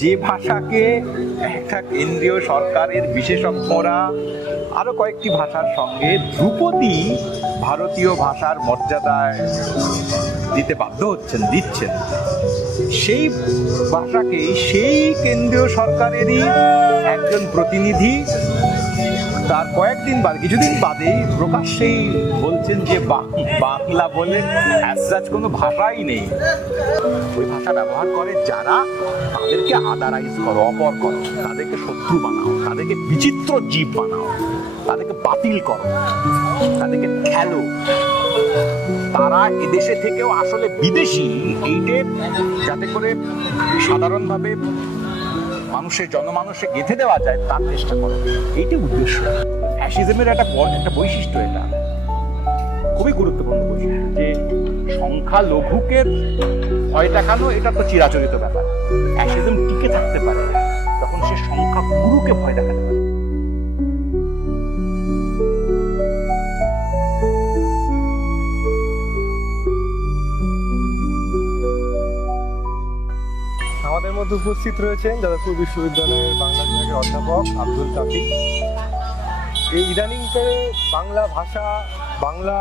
যে ভাষাকে একটা কেন্দ্রীয় সরকারের বিশেষজ্ঞরা আরো কয়েকটি ভাষার সঙ্গে ধ্রুপদী ভারতীয় ভাষার মর্যাদায় দিতে বাধ্য দিচ্ছেন, সেই ভাষাকে সেই কেন্দ্রীয় সরকারেরই একজন প্রতিনিধি তার কয়েকদিন বাদে, কিছুদিন বাদেই প্রকাশ্যেই বলছেন যে বাংলা বলে অ্যাজ কোনো ভাষাই নেই। ওই ভাষা ব্যবহার করে যারা, তাদেরকে আদারাইজ করো, অপর করো, তাদেরকে শত্রু বানাও, তাদেরকে বিচিত্র জীব বানাও, তাদেরকে বাতিল করো, তাদেরকে খেলো। তারা এদেশে থেকেও আসলে বিদেশি, এইটে যাতে করে সাধারণভাবে মানুষের জনমানুষে গেঁথে দেওয়া যায় তার চেষ্টা করো, এইটাই উদ্দেশ্য। ফ্যাসিজমের একটা বৈশিষ্ট্য, এটা খুবই গুরুত্বপূর্ণ বৈশিষ্ট্য, যে সংখ্যালঘুকে ভয় দেখানো, এটা তো চিরাচরিত ব্যাপার। ফ্যাসিজম টিকে থাকতে পারে তখন সে সংখ্যাগুরুকে ভয় দেখাতে পারে। আমাদের মধ্যে উপস্থিত রয়েছেন যাদবপুর বিশ্ববিদ্যালয়ের বাংলা বিভাগের অধ্যাপক আব্দুল কাফি। এই ইদানিংকালে বাংলা ভাষা, বাংলা,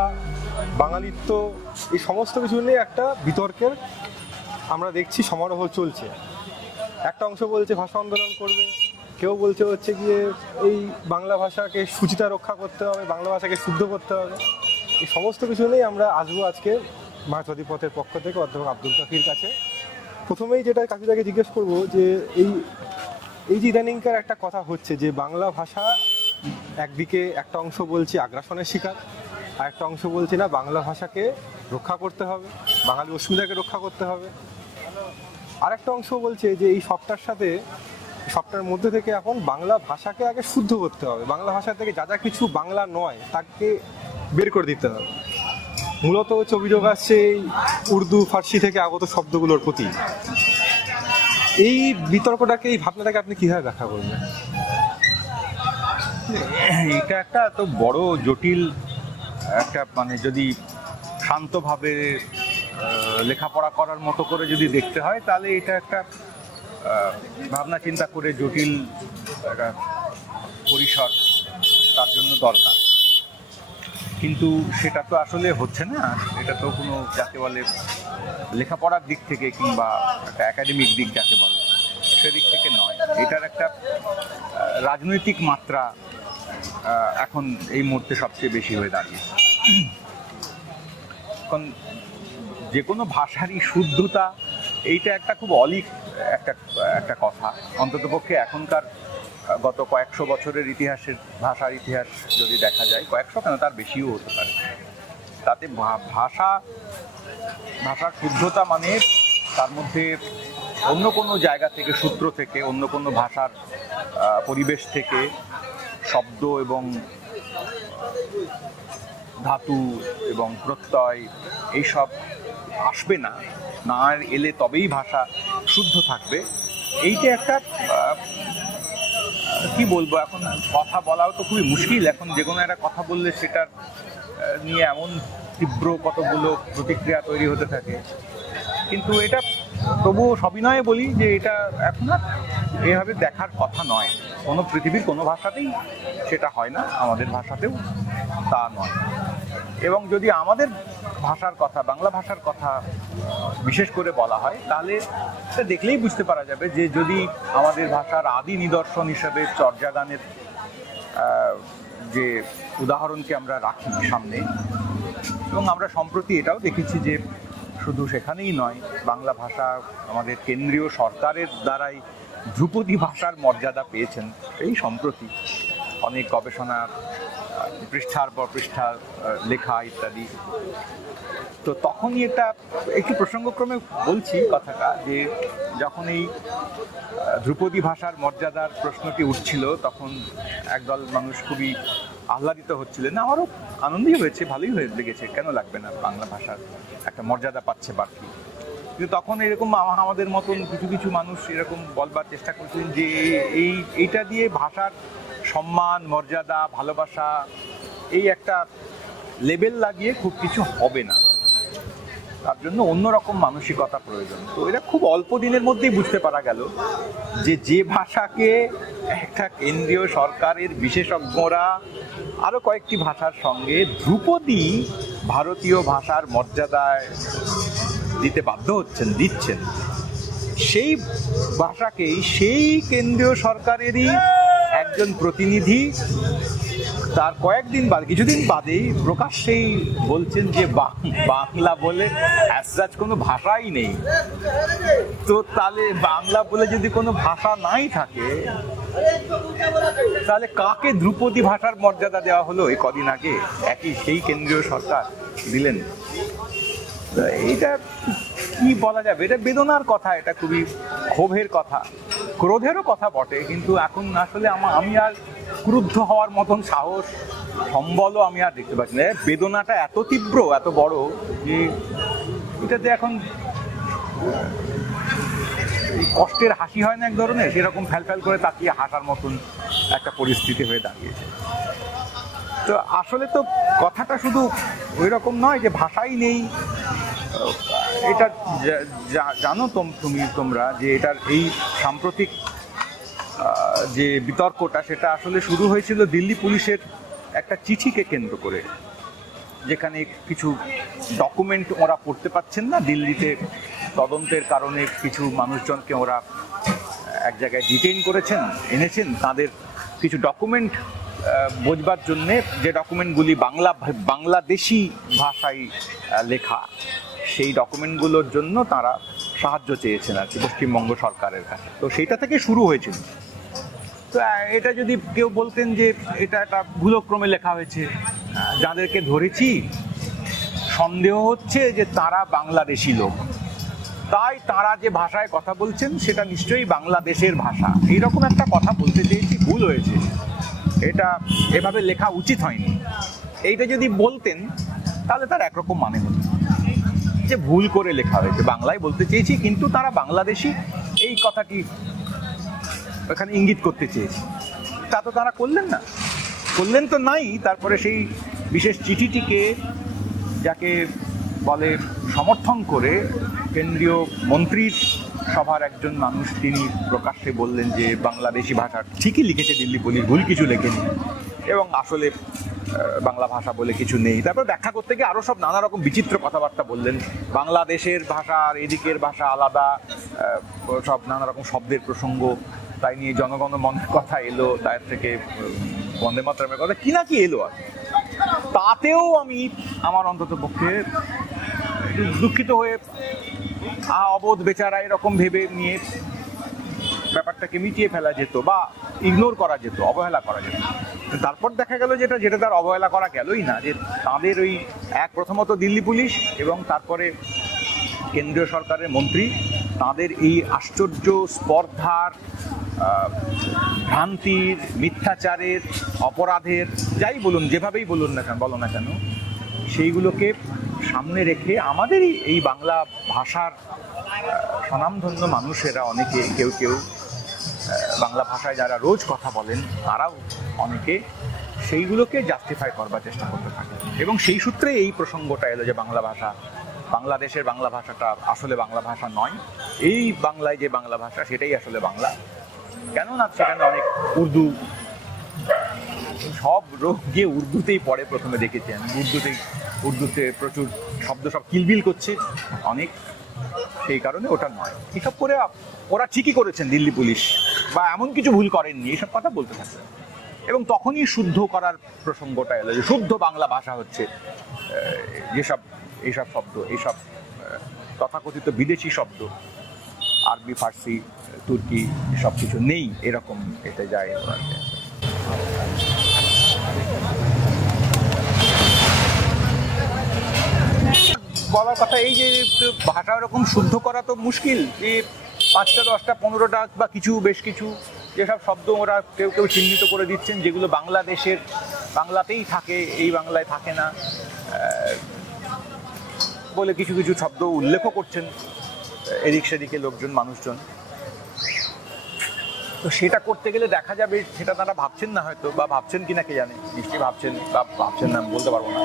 বাঙালিত্ব, এই সমস্ত কিছু নিয়ে একটা বিতর্কের আমরা দেখছি সমারোহ চলছে। একটা অংশ বলছে ভাষা আন্দোলন করবে, কেউ বলছে হচ্ছে গিয়ে এই বাংলা ভাষাকে সুচিতা রক্ষা করতে হবে, বাংলা ভাষাকে শুদ্ধ করতে হবে। এই সমস্ত কিছু নিয়ে আমরা আসবো আজকে মার্ক্সবাদী পথের পক্ষ থেকে অধ্যাপক আব্দুল কাফির কাছে। প্রথমেই যেটা কাফিদাকে জিজ্ঞেস করবো যে এই যে ইদানিংকার একটা কথা হচ্ছে যে বাংলা ভাষা একদিকে একটা অংশ বলছে আগ্রাসনের শিকার, আর একটা অংশ বলছে না বাংলা ভাষাকে রক্ষা করতে হবে, বাঙালি অস্মিতাকে রক্ষা করতে হবে। আর একটা অংশ বলছে যে এই সবটার মধ্যে থেকে এখন বাংলা ভাষাকে আগে শুদ্ধ করতে হবে, বাংলা ভাষা থেকে যা যা কিছু বাংলা নয় তাকে বের করে দিতে হবে। মূলত হচ্ছে অভিযোগ আসছে উর্দু, ফার্সি থেকে আগত শব্দগুলোর প্রতি। এই বিতর্কটাকে, এই ভাবনাটাকে আপনি কিভাবে ব্যাখ্যা করবেন? এটা একটা তো বড় জটিল একটা, মানে যদি শান্তভাবে লেখাপড়া করার মতো করে যদি দেখতে হয় তাহলে এটা একটা ভাবনা চিন্তা করে জটিল একটা পরিসর তার জন্য দরকার। কিন্তু সেটা তো আসলে হচ্ছে না। এটা তো কোনো যাকে বলে লেখাপড়ার দিক থেকে কিংবা একটা একাডেমিক দিক যাকে বলে সেদিক থেকে নয়, এটার একটা রাজনৈতিক মাত্রা এখন এই মুহূর্তে সবচেয়ে বেশি হয়ে দাঁড়িয়েছে। এখন যে কোনো ভাষারই শুদ্ধতা, এইটা একটা খুব অলিক একটা কথা। অন্ততপক্ষে এখনকার গত কয়েকশো বছরের ইতিহাসের, ভাষার ইতিহাস যদি দেখা যায়, কয়েকশো কেন তার বেশিও হতে পারে, তাতে ভাষার শুদ্ধতা মানে তার মধ্যে অন্য কোনো জায়গা থেকে, সূত্র থেকে, অন্য কোনো ভাষার পরিবেশ থেকে শব্দ এবং ধাতু এবং প্রত্যয় এইসব আসবে না, না এলে তবেই ভাষা শুদ্ধ থাকবে। এইটা একটা কি বলবো, এখন কথা বলাও তো খুবই মুশকিল। এখন যে কোনো একটা কথা বললে সেটার নিয়ে এমন তীব্র কতগুলো প্রতিক্রিয়া তৈরি হতে থাকে। কিন্তু এটা তবুও সবিনয়ে বলি যে এটা এখন আর এভাবে দেখার কথা নয়। কোনো পৃথিবীর কোনো ভাষাতেই সেটা হয় না, আমাদের ভাষাতেও তা নয়। এবং যদি আমাদের ভাষার কথা, বাংলা ভাষার কথা বিশেষ করে বলা হয়, তাহলে সেটা দেখলেই বুঝতে পারা যাবে যে যদি আমাদের ভাষার আদি নিদর্শন হিসেবে চর্যা গানের যে উদাহরণকে আমরা রাখি সামনে, এবং আমরা সম্প্রতি এটাও দেখেছি যে শুধু সেখানেই নয়, বাংলা ভাষা আমাদের কেন্দ্রীয় সরকারের দ্বারাই ধ্রুপদী ভাষার মর্যাদা পেয়েছেন এই সম্প্রতি। অনেক গবেষণা, পৃষ্ঠার পর পৃষ্ঠা লেখা ইত্যাদি। তো তখনই এটা একটু প্রসঙ্গক্রমে বলছি কথাটা, যে যখন এই ধ্রুপদী ভাষার মর্যাদার প্রশ্নটি উঠছিল তখন একদল মানুষ খুবই আহ্লাদিত হচ্ছিলেন। আমারও আনন্দই হয়েছে, ভালোই হয়ে লেগেছে, কেন লাগবে না, বাংলা ভাষার একটা মর্যাদা পাচ্ছে বাড়তি। কিন্তু তখন এরকম আমাদের মতন কিছু কিছু মানুষ এরকম বলবার চেষ্টা করছেন যে এইটা দিয়ে ভাষার সম্মান, মর্যাদা, ভালোবাসা, এই একটা লেবেল লাগিয়ে খুব কিছু হবে না। তার জন্য অন্যরকম মানসিকতা প্রয়োজন। তো এটা খুব অল্প দিনের মধ্যেই বুঝতে পারা গেল যে ভাষাকে একটা কেন্দ্রীয় সরকারের বিশেষজ্ঞরা আরো কয়েকটি ভাষার সঙ্গে ধ্রুপদী ভারতীয় ভাষার মর্যাদায় দিতে বাধ্য দিচ্ছেন, সেই ভাষাকেই সেই কেন্দ্রীয় সরকারেরই একজন প্রতিনিধি তার কয়েকদিন বাদে, কিছুদিন বাদেই প্রকাশ্যেই বলছেন যে বাংলা বলে অ্যাজ কোনো ভাষাই নেই। তো তাহলে বাংলা বলে যদি কোনো ভাষা নাই থাকে, তাহলে কাকে ধ্রুপদী ভাষার মর্যাদা দেওয়া হলো এই কদিন আগে? একই সেই কেন্দ্রীয় সরকার দিলেন। এইটা কি বলা যাবে? এটা বেদনার কথা, এটা খুবই ক্ষোভের কথা, ক্রোধেরও কথা বটে। কিন্তু এখন আসলে আমি আর ক্রুদ্ধ হওয়ার মতন সাহস সম্বলও আমি আর দেখতে পাচ্ছি না। বেদনাটা এত তীব্র, এত বড় যে এটাতে এখন কষ্টের হাসি হয় না এক ধরনের, সেরকম ফ্যাল করে তাকিয়ে হাসার মতন একটা পরিস্থিতি হয়ে দাঁড়িয়েছে। তো আসলে তো কথাটা শুধু ওই রকম নয় যে ভাষাই নেই। এটা জানো তোমরা যে এটার এই সাম্প্রতিক যে বিতর্কটা, সেটা আসলে শুরু হয়েছিল দিল্লি পুলিশের একটা চিঠিকে কেন্দ্র করে, যেখানে কিছু ডকুমেন্ট ওরা পড়তে পাচ্ছেন না। দিল্লিতে তদন্তের কারণে কিছু মানুষজনকে ওরা এক জায়গায় ডিটেইন করেছেন, এনেছেন তাদের কিছু ডকুমেন্ট বোঝবার জন্যে, যে ডকুমেন্টগুলি বাংলাদেশি ভাষায় লেখা। সেই ডকুমেন্টগুলোর জন্য তারা সাহায্য চেয়েছেন আর কি পশ্চিমবঙ্গ সরকারের কাছে। তো সেইটা থেকে শুরু হয়েছিল। তো এটা যদি কেউ বলতেন যে এটা একটা ভুলক্রমে লেখা হয়েছে, যাদেরকে ধরেছি সন্দেহ হচ্ছে যে তারা বাংলাদেশি লোক, তাই তারা যে ভাষায় কথা বলছেন সেটা নিশ্চয়ই বাংলাদেশের ভাষা, এইরকম একটা কথা বলতে চেয়েছি, ভুল হয়েছে, এটা এভাবে লেখা উচিত হয়নি। এইটা যদি বলতেন তাহলে তার একরকম মানে হতো যে ভুল করে লেখা হয়েছে, বাংলায় বলতে চেয়েছি কিন্তু তারা বাংলাদেশি, এই কথাটি এখানে ইঙ্গিত করতে চেয়েছি। তা তো তারা করলেন তো নাই। তারপরে সেই বিশেষ চিঠিটিকে, যাকে বলে সমর্থন করে কেন্দ্রীয় মন্ত্রীর সভার একজন মানুষ, তিনি প্রকাশ্যে বললেন যে বাংলাদেশি ভাষা ঠিকই লিখেছে দিল্লি পুলিশ, ভুল কিছু লেখেনি, এবং আসলে বাংলা ভাষা বলে কিছু নেই। তারপর ব্যাখ্যা করতে গিয়ে আরও সব নানা রকম বিচিত্র কথাবার্তা বললেন, বাংলাদেশের ভাষা আর এদিকের ভাষা আলাদা, সব নানা রকম শব্দের প্রসঙ্গ, তাই নিয়ে জনগণ মনের কথা এলো, তার থেকে বন্দে মাতরমের কথা কি না কি এলো। আর তাতেও আমার অন্তত পক্ষে দুঃখিত হয়ে অবোধ বেচারা এরকম ভেবে নিয়ে ব্যাপারটাকে মিটিয়ে ফেলা যেত বা ইগনোর করা যেত, অবহেলা করা যেত। তারপর দেখা গেল যেটা তার অবহেলা করা গেলই না, যে তাদের ওই প্রথমত দিল্লি পুলিশ এবং তারপরে কেন্দ্রীয় সরকারের মন্ত্রী, তাদের এই আশ্চর্য স্পর্ধার, ভ্রান্তির, মিথ্যাচারের, অপরাধের, যাই বলুন, যেভাবেই বলো না কেন, সেইগুলোকে সামনে রেখে আমাদেরই এই বাংলা ভাষার স্বনামধন্য মানুষেরা অনেকে, কেউ বাংলা ভাষায় যারা রোজ কথা বলেন তারাও অনেকে সেইগুলোকে জাস্টিফাই করবার চেষ্টা করতে থাকে। এবং সেই সূত্রে এই প্রসঙ্গটা এলো যে বাংলাদেশের বাংলা ভাষাটা আসলে বাংলা ভাষা নয়, এই বাংলায় যে বাংলা ভাষা সেটাই আসলে বাংলা। কেননা সেখানে অনেক সব রোগ গিয়ে উর্দুতেই পড়ে, প্রথমে দেখেছি আমি উর্দুতে প্রচুর শব্দ সব কিলবিল করছে অনেক, সেই কারণে ওটা নয়। এসব করে ওরা ঠিকই করেছেন দিল্লি পুলিশ, বা এমন কিছু ভুল করেননি, এইসব কথা বলতে থাকে। এবং তখনই শুদ্ধ করার প্রসঙ্গটা এলো, যে শুদ্ধ বাংলা ভাষা হচ্ছে এইসব শব্দ, এইসব তথাকথিত বিদেশি শব্দ, আরবি, ফার্সি, তুর্কি, সব কিছু নেই, এরকম এতে যায়। বলার কথা এই যে ভাষা এরকম শুদ্ধ করা তো মুশকিল, যে 5টা 10টা 15টা বা বেশ কিছু যেসব শব্দ ওরা কেউ চিহ্নিত করে দিচ্ছেন, যেগুলো বাংলাতেই থাকে, এই বাংলায় থাকে না বলে কিছু শব্দ উল্লেখও করছেন এদিক সেদিকে মানুষজন। তো সেটা করতে গেলে দেখা যাবে, সেটা তারা ভাবছেন না হয়তো, বা ভাবছেন কিনা কে জানে, নিশ্চয়ই ভাবছেন বা ভাবছেন না বলতে পারবো না,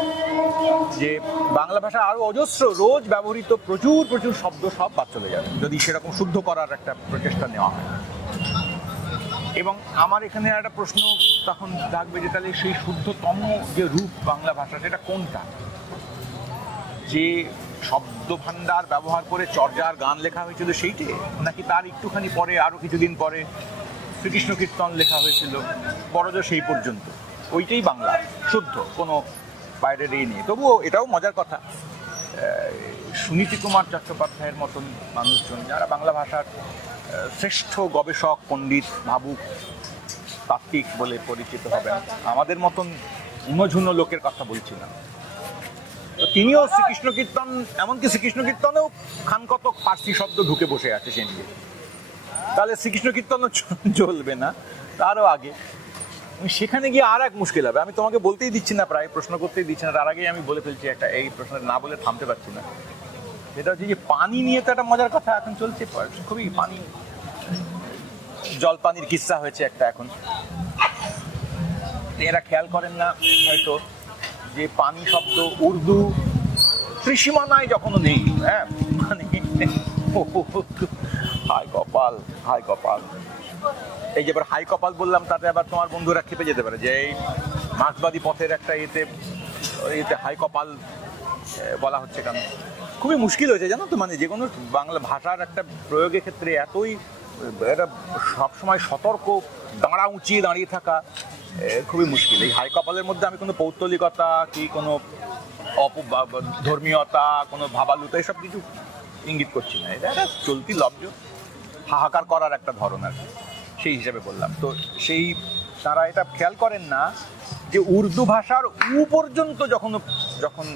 যে বাংলা ভাষা আরো অজস্র রোজ ব্যবহৃত প্রচুর প্রচুর শব্দ সব বাদ চলে যাবে যদি সেরকম শুদ্ধ করার একটা প্রচেষ্টা নেওয়া হয়। এবং আমার এখানে একটা প্রশ্ন তখন থাকবে যে তাহলে সেই শুদ্ধতম যে রূপ বাংলা ভাষা সেটা কোনটা? যে শব্দ ভান্ডার ব্যবহার করে চর্যার গান লেখা হয়েছিল সেইটে, নাকি তার একটুখানি পরে আরো কিছুদিন পরে শ্রীকৃষ্ণ কীর্তন লেখা হয়েছিল, বড়জো সেই পর্যন্ত ওইটাই বাংলা শুদ্ধ, কোনো বাইরের এই নেই। তবুও এটাও মজার কথা, সুনীতি কুমার চট্টোপাধ্যায়ের মতন মানুষজন যারা বাংলা ভাষার শ্রেষ্ঠ গবেষক, পণ্ডিত, ভাবুক, তাত্ত্বিক বলে পরিচিত হবেন, আমাদের মতন উনঝুনো লোকের কথা বলছি না, তো তিনিও শ্রীকৃষ্ণ কীর্তন, এমনকি শ্রীকৃষ্ণ কীর্তনেও খানকতক ফার্সি শব্দ ঢুকে বসে আছে সে নিয়ে, তাহলে শ্রীকৃষ্ণ কীর্তনও চলবে না, তারও আগে সেখানে গিয়ে আর এক মুশকিল হবে। আমি তোমাকে বলতেই দিচ্ছি না, প্রায় প্রশ্ন করতেই দিচ্ছি না, তার আগেই আমি বলে ফেলছি একটা, এই প্রশ্ন না বলে থামতে পারছি না। সেটা হচ্ছে যে পানি নিয়ে তো একটা মজার কথা এখন চলছে, খুবই পানি, জলপানির কিস্সা হয়েছে একটা এখন। এরা খেয়াল করেন না হয়তো যে পানি শব্দ উর্দু ত্রিসীমানায় যখনও নেই, হ্যাঁ, মানে হায় কপাল, হায় কপাল। এই যে এবার হাই কপাল বললাম, তাতে আবার তোমার বন্ধুরা খেপে যেতে পারে যে এই মার্ক্সবাদী পথের একটা এতে হাই কপাল বলা হচ্ছে কেন। খুবই মুশকিল হয়েছে জানো তো, মানে যে কোনো বাংলা ভাষার একটা প্রয়োগের ক্ষেত্রে এতই এটা সবসময় সতর্ক, দাঁড়া উঁচিয়ে দাঁড়িয়ে থাকা খুবই মুশকিল। এই হাই কপালের মধ্যে আমি কোনো পৌত্তলিকতা কি কোনো ধর্মীয়তা, কোনো ভাবালুতা এসব কিছু ইঙ্গিত করছি না, এটা একটা চলতি লব্জ হাহাকার করার একটা ধরন আর কি, সেই হিসাবে বললাম। তো সেই তারা এটা খেয়াল করেন না যে উর্দু ভাষার পর্যন্ত যখন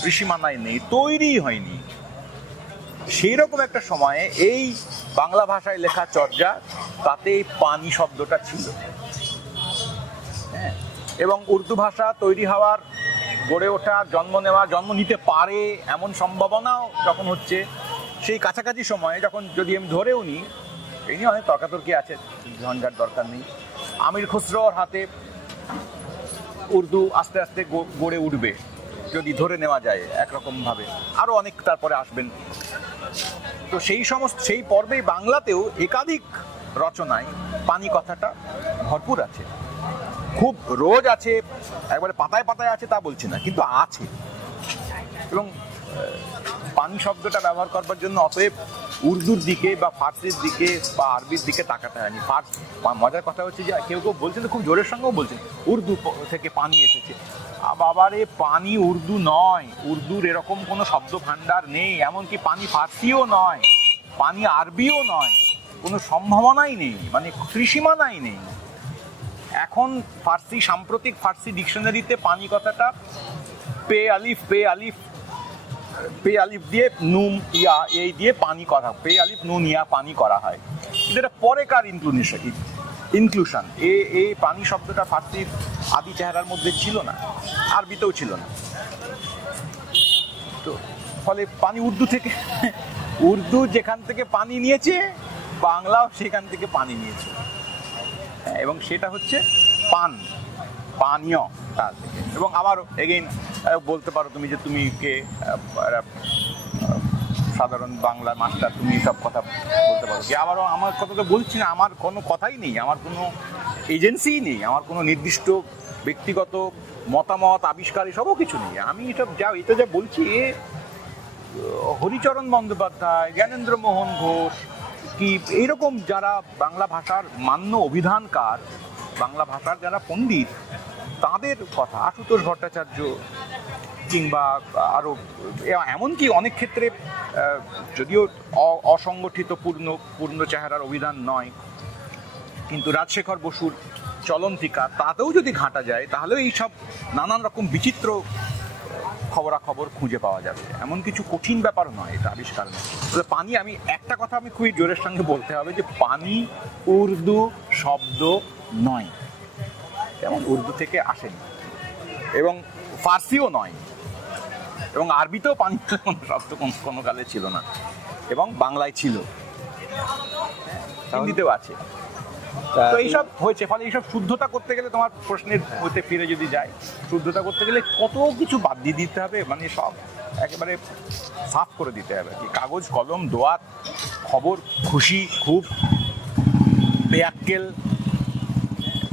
ত্রিসীমানায় নেই, তৈরি হয়নি, সেই রকম একটা সময়ে এই বাংলা ভাষায় লেখা চর্যা, তাতে পানি শব্দটা ছিল, হ্যাঁ। এবং উর্দু ভাষা তৈরি হওয়ার, গড়ে ওঠা, জন্ম নিতে পারে এমন সম্ভাবনাও যখন হচ্ছে, সেই কাছাকাছি সময়ে যখন, যদি আমি ধরেও নিই, এই নিয়ে অনেক তর্কাতর্কি আছে, ঝঞ্ঝাট দরকার নেই, আমির খুসরোর হাতে উর্দু আস্তে আস্তে গড়ে উঠবে যদি ধরে নেওয়া যায় একরকম ভাবে, আরো অনেক তারপরে আসবেন। তো সেই পর্বেই বাংলাতেও একাধিক রচনায় পানি কথাটা ভরপুর আছে, খুব রোজ আছে, একবারে পাতায় পাতায় আছে তা বলছি না, কিন্তু আছে। এবং পানি শব্দটা ব্যবহার করবার জন্য অতএব উর্দুর দিকে বা ফার্সির দিকে বা আরবির দিকে তাকাতে হয়নি। মজার কথা হচ্ছে যে কেউ কেউ বলছেন, খুব জোরের সঙ্গেও বলছেন উর্দু থেকে পানি এসেছে। বাবারে, পানি উর্দু নয়, উর্দুর এরকম কোনো শব্দ ভান্ডার নেই, এমনকি পানি ফার্সিও নয়, পানি আরবিও নয়, কোনো সম্ভাবনাই নেই, মানে ত্রিসীমানাই নেই। এখন সাম্প্রতিক ফার্সি ডিকশনারিতে পানি কথাটা পে আলিফ দিয়ে নুম ইয়া এই দিয়ে পানি করা, পে আলিফ নুন ইয়া পানি করা হয়, কিন্তু এটা পরেকার ইনক্লুশন। এই পানি শব্দটা ফার্সির আদি চেহারার মধ্যে ছিল না, আরবিতেও ছিল না। তো ফলে পানি উর্দু যেখান থেকে পানি নিয়েছে, বাংলাও সেখান থেকে পানি নিয়েছে, এবং সেটা হচ্ছে পানীয় তার থেকে। এবং আবার এগেইন বলতে পারো তুমি যে তুমি কে সাধারণ বাংলা মাস্টার, তুমি সব কথা বলতে পারো কি? আবারও আমার কথা তো বলছি না, আমার কোনো কথাই নেই, আমার কোনো এজেন্সিই নেই, আমার কোনো নির্দিষ্ট ব্যক্তিগত মতামত, আবিষ্কার এসবও কিছু নেই। আমি এটা যা বলছি, হরিচরণ বন্দ্যোপাধ্যায়, জ্ঞানেন্দ্র মোহন ঘোষ কি এইরকম যারা বাংলা ভাষার মান্য অভিধানকার, বাংলা ভাষার যারা পণ্ডিত, তাদের কথা, আশুতোষ ভট্টাচার্য কিংবা আরো, এমনকি অনেক ক্ষেত্রে যদিও অসংগঠিত পূর্ণ চেহারার অভিধান নয়, কিন্তু রাজশেখর বসুর চলন্তিকা, তাতেও যদি ঘাঁটা যায় তাহলে এইসব নানান রকম বিচিত্র খবরাখবর খুঁজে পাওয়া যাবে। এমন কিছু কঠিন ব্যাপার নয় এটা আবিষ্কার নয়। তবে পানি, আমি একটা কথা আমি খুবই জোরের সঙ্গে বলতে হবে যে পানি উর্দু শব্দ নয়, যেমন উর্দু থেকে আসেনি, এবং ফার্সিও নয়, এবং আরবিতেও পানি কোনো শব্দ কোনো কালে ছিল না, এবং বাংলায় ছিল, হিন্দিতেও আছে। তো এইসব হয়েছে, ফলে এইসব শুদ্ধতা করতে গেলে তোমার প্রশ্নের হতে ফিরে যদি যায়, শুদ্ধতা করতে গেলে কত কিছু বাদ দিয়ে দিতে হবে, মানে সব একেবারে সাফ করে দিতে হবে কি, কাগজ কলম দোয়াত খবর খুশি খুব বেয়াক্কেল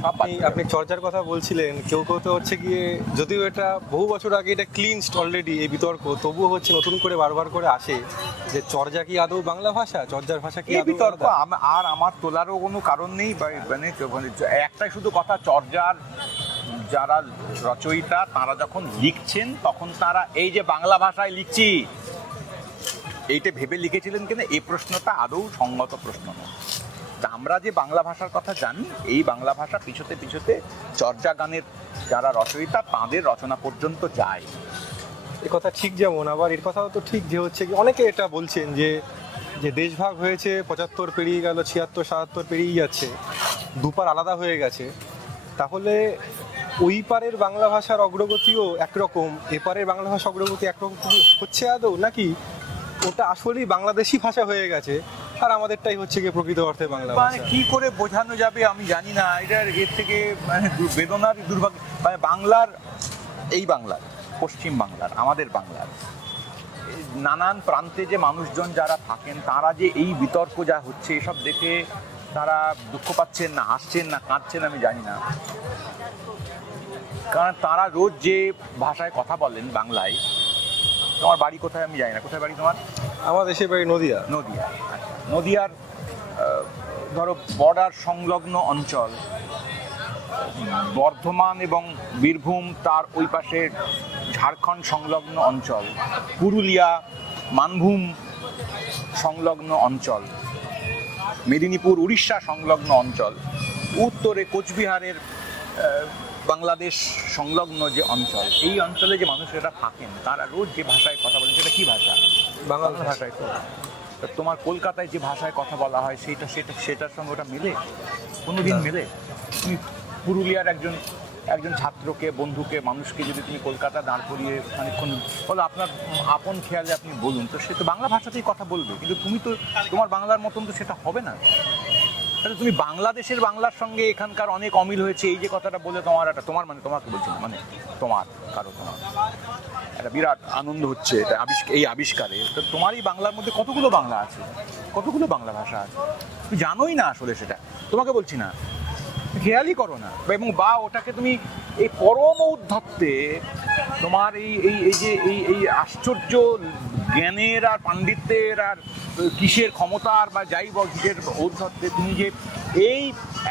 সব বাদ দিতে হবে। আপনি চর্চার কথা বলছিলেন, কেউ কেউ তো হচ্ছে গিয়ে, যদিও এটা বহু বছর আগে এটা ক্লিনসড অলরেডি এই বিতর্ক, তবুও হচ্ছে নতুন করে বারবার করে আসে যে চর্যা কি আদৌ বাংলা ভাষা, চর্যার ভাষা কি এই আদৌ বিতর্ক আলাদা? আর আমার তোলারও কোনো কারণ নেই, মানে একটাই শুধু কথা, চর্যার যারা রচয়িতা তারা যখন লিখছেন তখন তারা এই যে বাংলা ভাষায় লিখছি এইটা ভেবে লিখেছিলেন কিনা, এই প্রশ্নটা আদৌ সঙ্গত প্রশ্ন নয়। তা আমরা যে বাংলা ভাষার কথা জানি, এই বাংলা ভাষা পিছতে পিছতে চর্যা গানের যারা রচয়িতা তাদের রচনা পর্যন্ত যায়। এ কথা ঠিক, যেমন আবার এর কথাও তো ঠিক যে হচ্ছে কি অনেকে এটা বলছেন যে যে দেশভাগ হয়েছে 75 পেরিয়ে গেল, 76 77 পেরিয়ে যাচ্ছে, দুপার আলাদা হয়ে গেছে, তাহলে ওই পারের বাংলা ভাষার অগ্রগতিও একরকম, এপারের বাংলা ভাষা অগ্রগতি একরকম হচ্ছে আদৌ, নাকি ওটা আসলেই বাংলাদেশি ভাষা হয়ে গেছে আর আমাদেরটাই হচ্ছে গিয়ে প্রকৃত অর্থে বাংলা মানে ভাষা? কি করে বোঝানো যাবে আমি জানি না, এটার এর থেকে মানে বেদনার দুর্ভাগ্য, মানে বাংলার, এই বাংলার, পশ্চিম বাংলার, আমাদের বাংলার নানান প্রান্তে যে মানুষজন যারা থাকেন তারা যে এই বিতর্ক যা হচ্ছে এসব দেখে তারা দুঃখ পাচ্ছেন না হাসছেন না কাঁদছেন আমি জানি না। কারণ তারা রোজ যে ভাষায় কথা বলেন বাংলায়, তোমার বাড়ি কোথায় আমি জানি না, কোথায় বাড়ি তোমার? আমার দেশের বাড়ি নদিয়া। নদিয়া, নদিয়ার ধরো বর্ডার সংলগ্ন অঞ্চল, বর্ধমান এবং বীরভূম তার ওই পাশে ঝাড়খণ্ড সংলগ্ন অঞ্চল, পুরুলিয়া মানভূম সংলগ্ন অঞ্চল, মেদিনীপুর উড়িষ্যা সংলগ্ন অঞ্চল, উত্তরে কোচবিহারের বাংলাদেশ সংলগ্ন যে অঞ্চল, এই অঞ্চলে যে মানুষেরা থাকেন তারা রোজ যে ভাষায় কথা বলেন সেটা কি ভাষা? বাংলা ভাষায়। তো তোমার কলকাতায় যে ভাষায় কথা বলা হয় সেটার সঙ্গে ওটা মেলে? কোনোদিন মেলে? তুমি পুরুলিয়ার একজন ছাত্রকে, বন্ধুকে, মানুষকে যদি তুমি কলকাতা দাঁড় করিয়ে খানিকক্ষণ বলো আপনার আপন খেয়ালে আপনি বলুন, তো সে তো বাংলা ভাষাতেই কথা বলবে, কিন্তু তুমি তো তোমার বাংলার মতন তো সেটা হবে না। তাহলে তুমি বাংলাদেশের বাংলার সঙ্গে এখানকার অনেক অমিল হয়েছে, এই যে কথাটা বলে তোমার একটা, তোমার মানে তোমাকে বলছি না, মানে তোমার তোমার একটা বিরাট আনন্দ হচ্ছে এটা এই আবিষ্কারে, তো তোমারই বাংলার মধ্যে কতগুলো বাংলা আছে, কতগুলো বাংলা ভাষা আছে, তুমি জানোই না আসলে সেটা, তোমাকে বলছি না, খেয়ালই করো না, এবং বা ওটাকে তুমি এই পরম ঔদ্ধত্যে তোমার এই আশ্চর্য জ্ঞানের আর পাণ্ডিত্যের আর কিসের ক্ষমতার বা যাই বল কিসের ঔদ্ধত্যে তুমি যে এই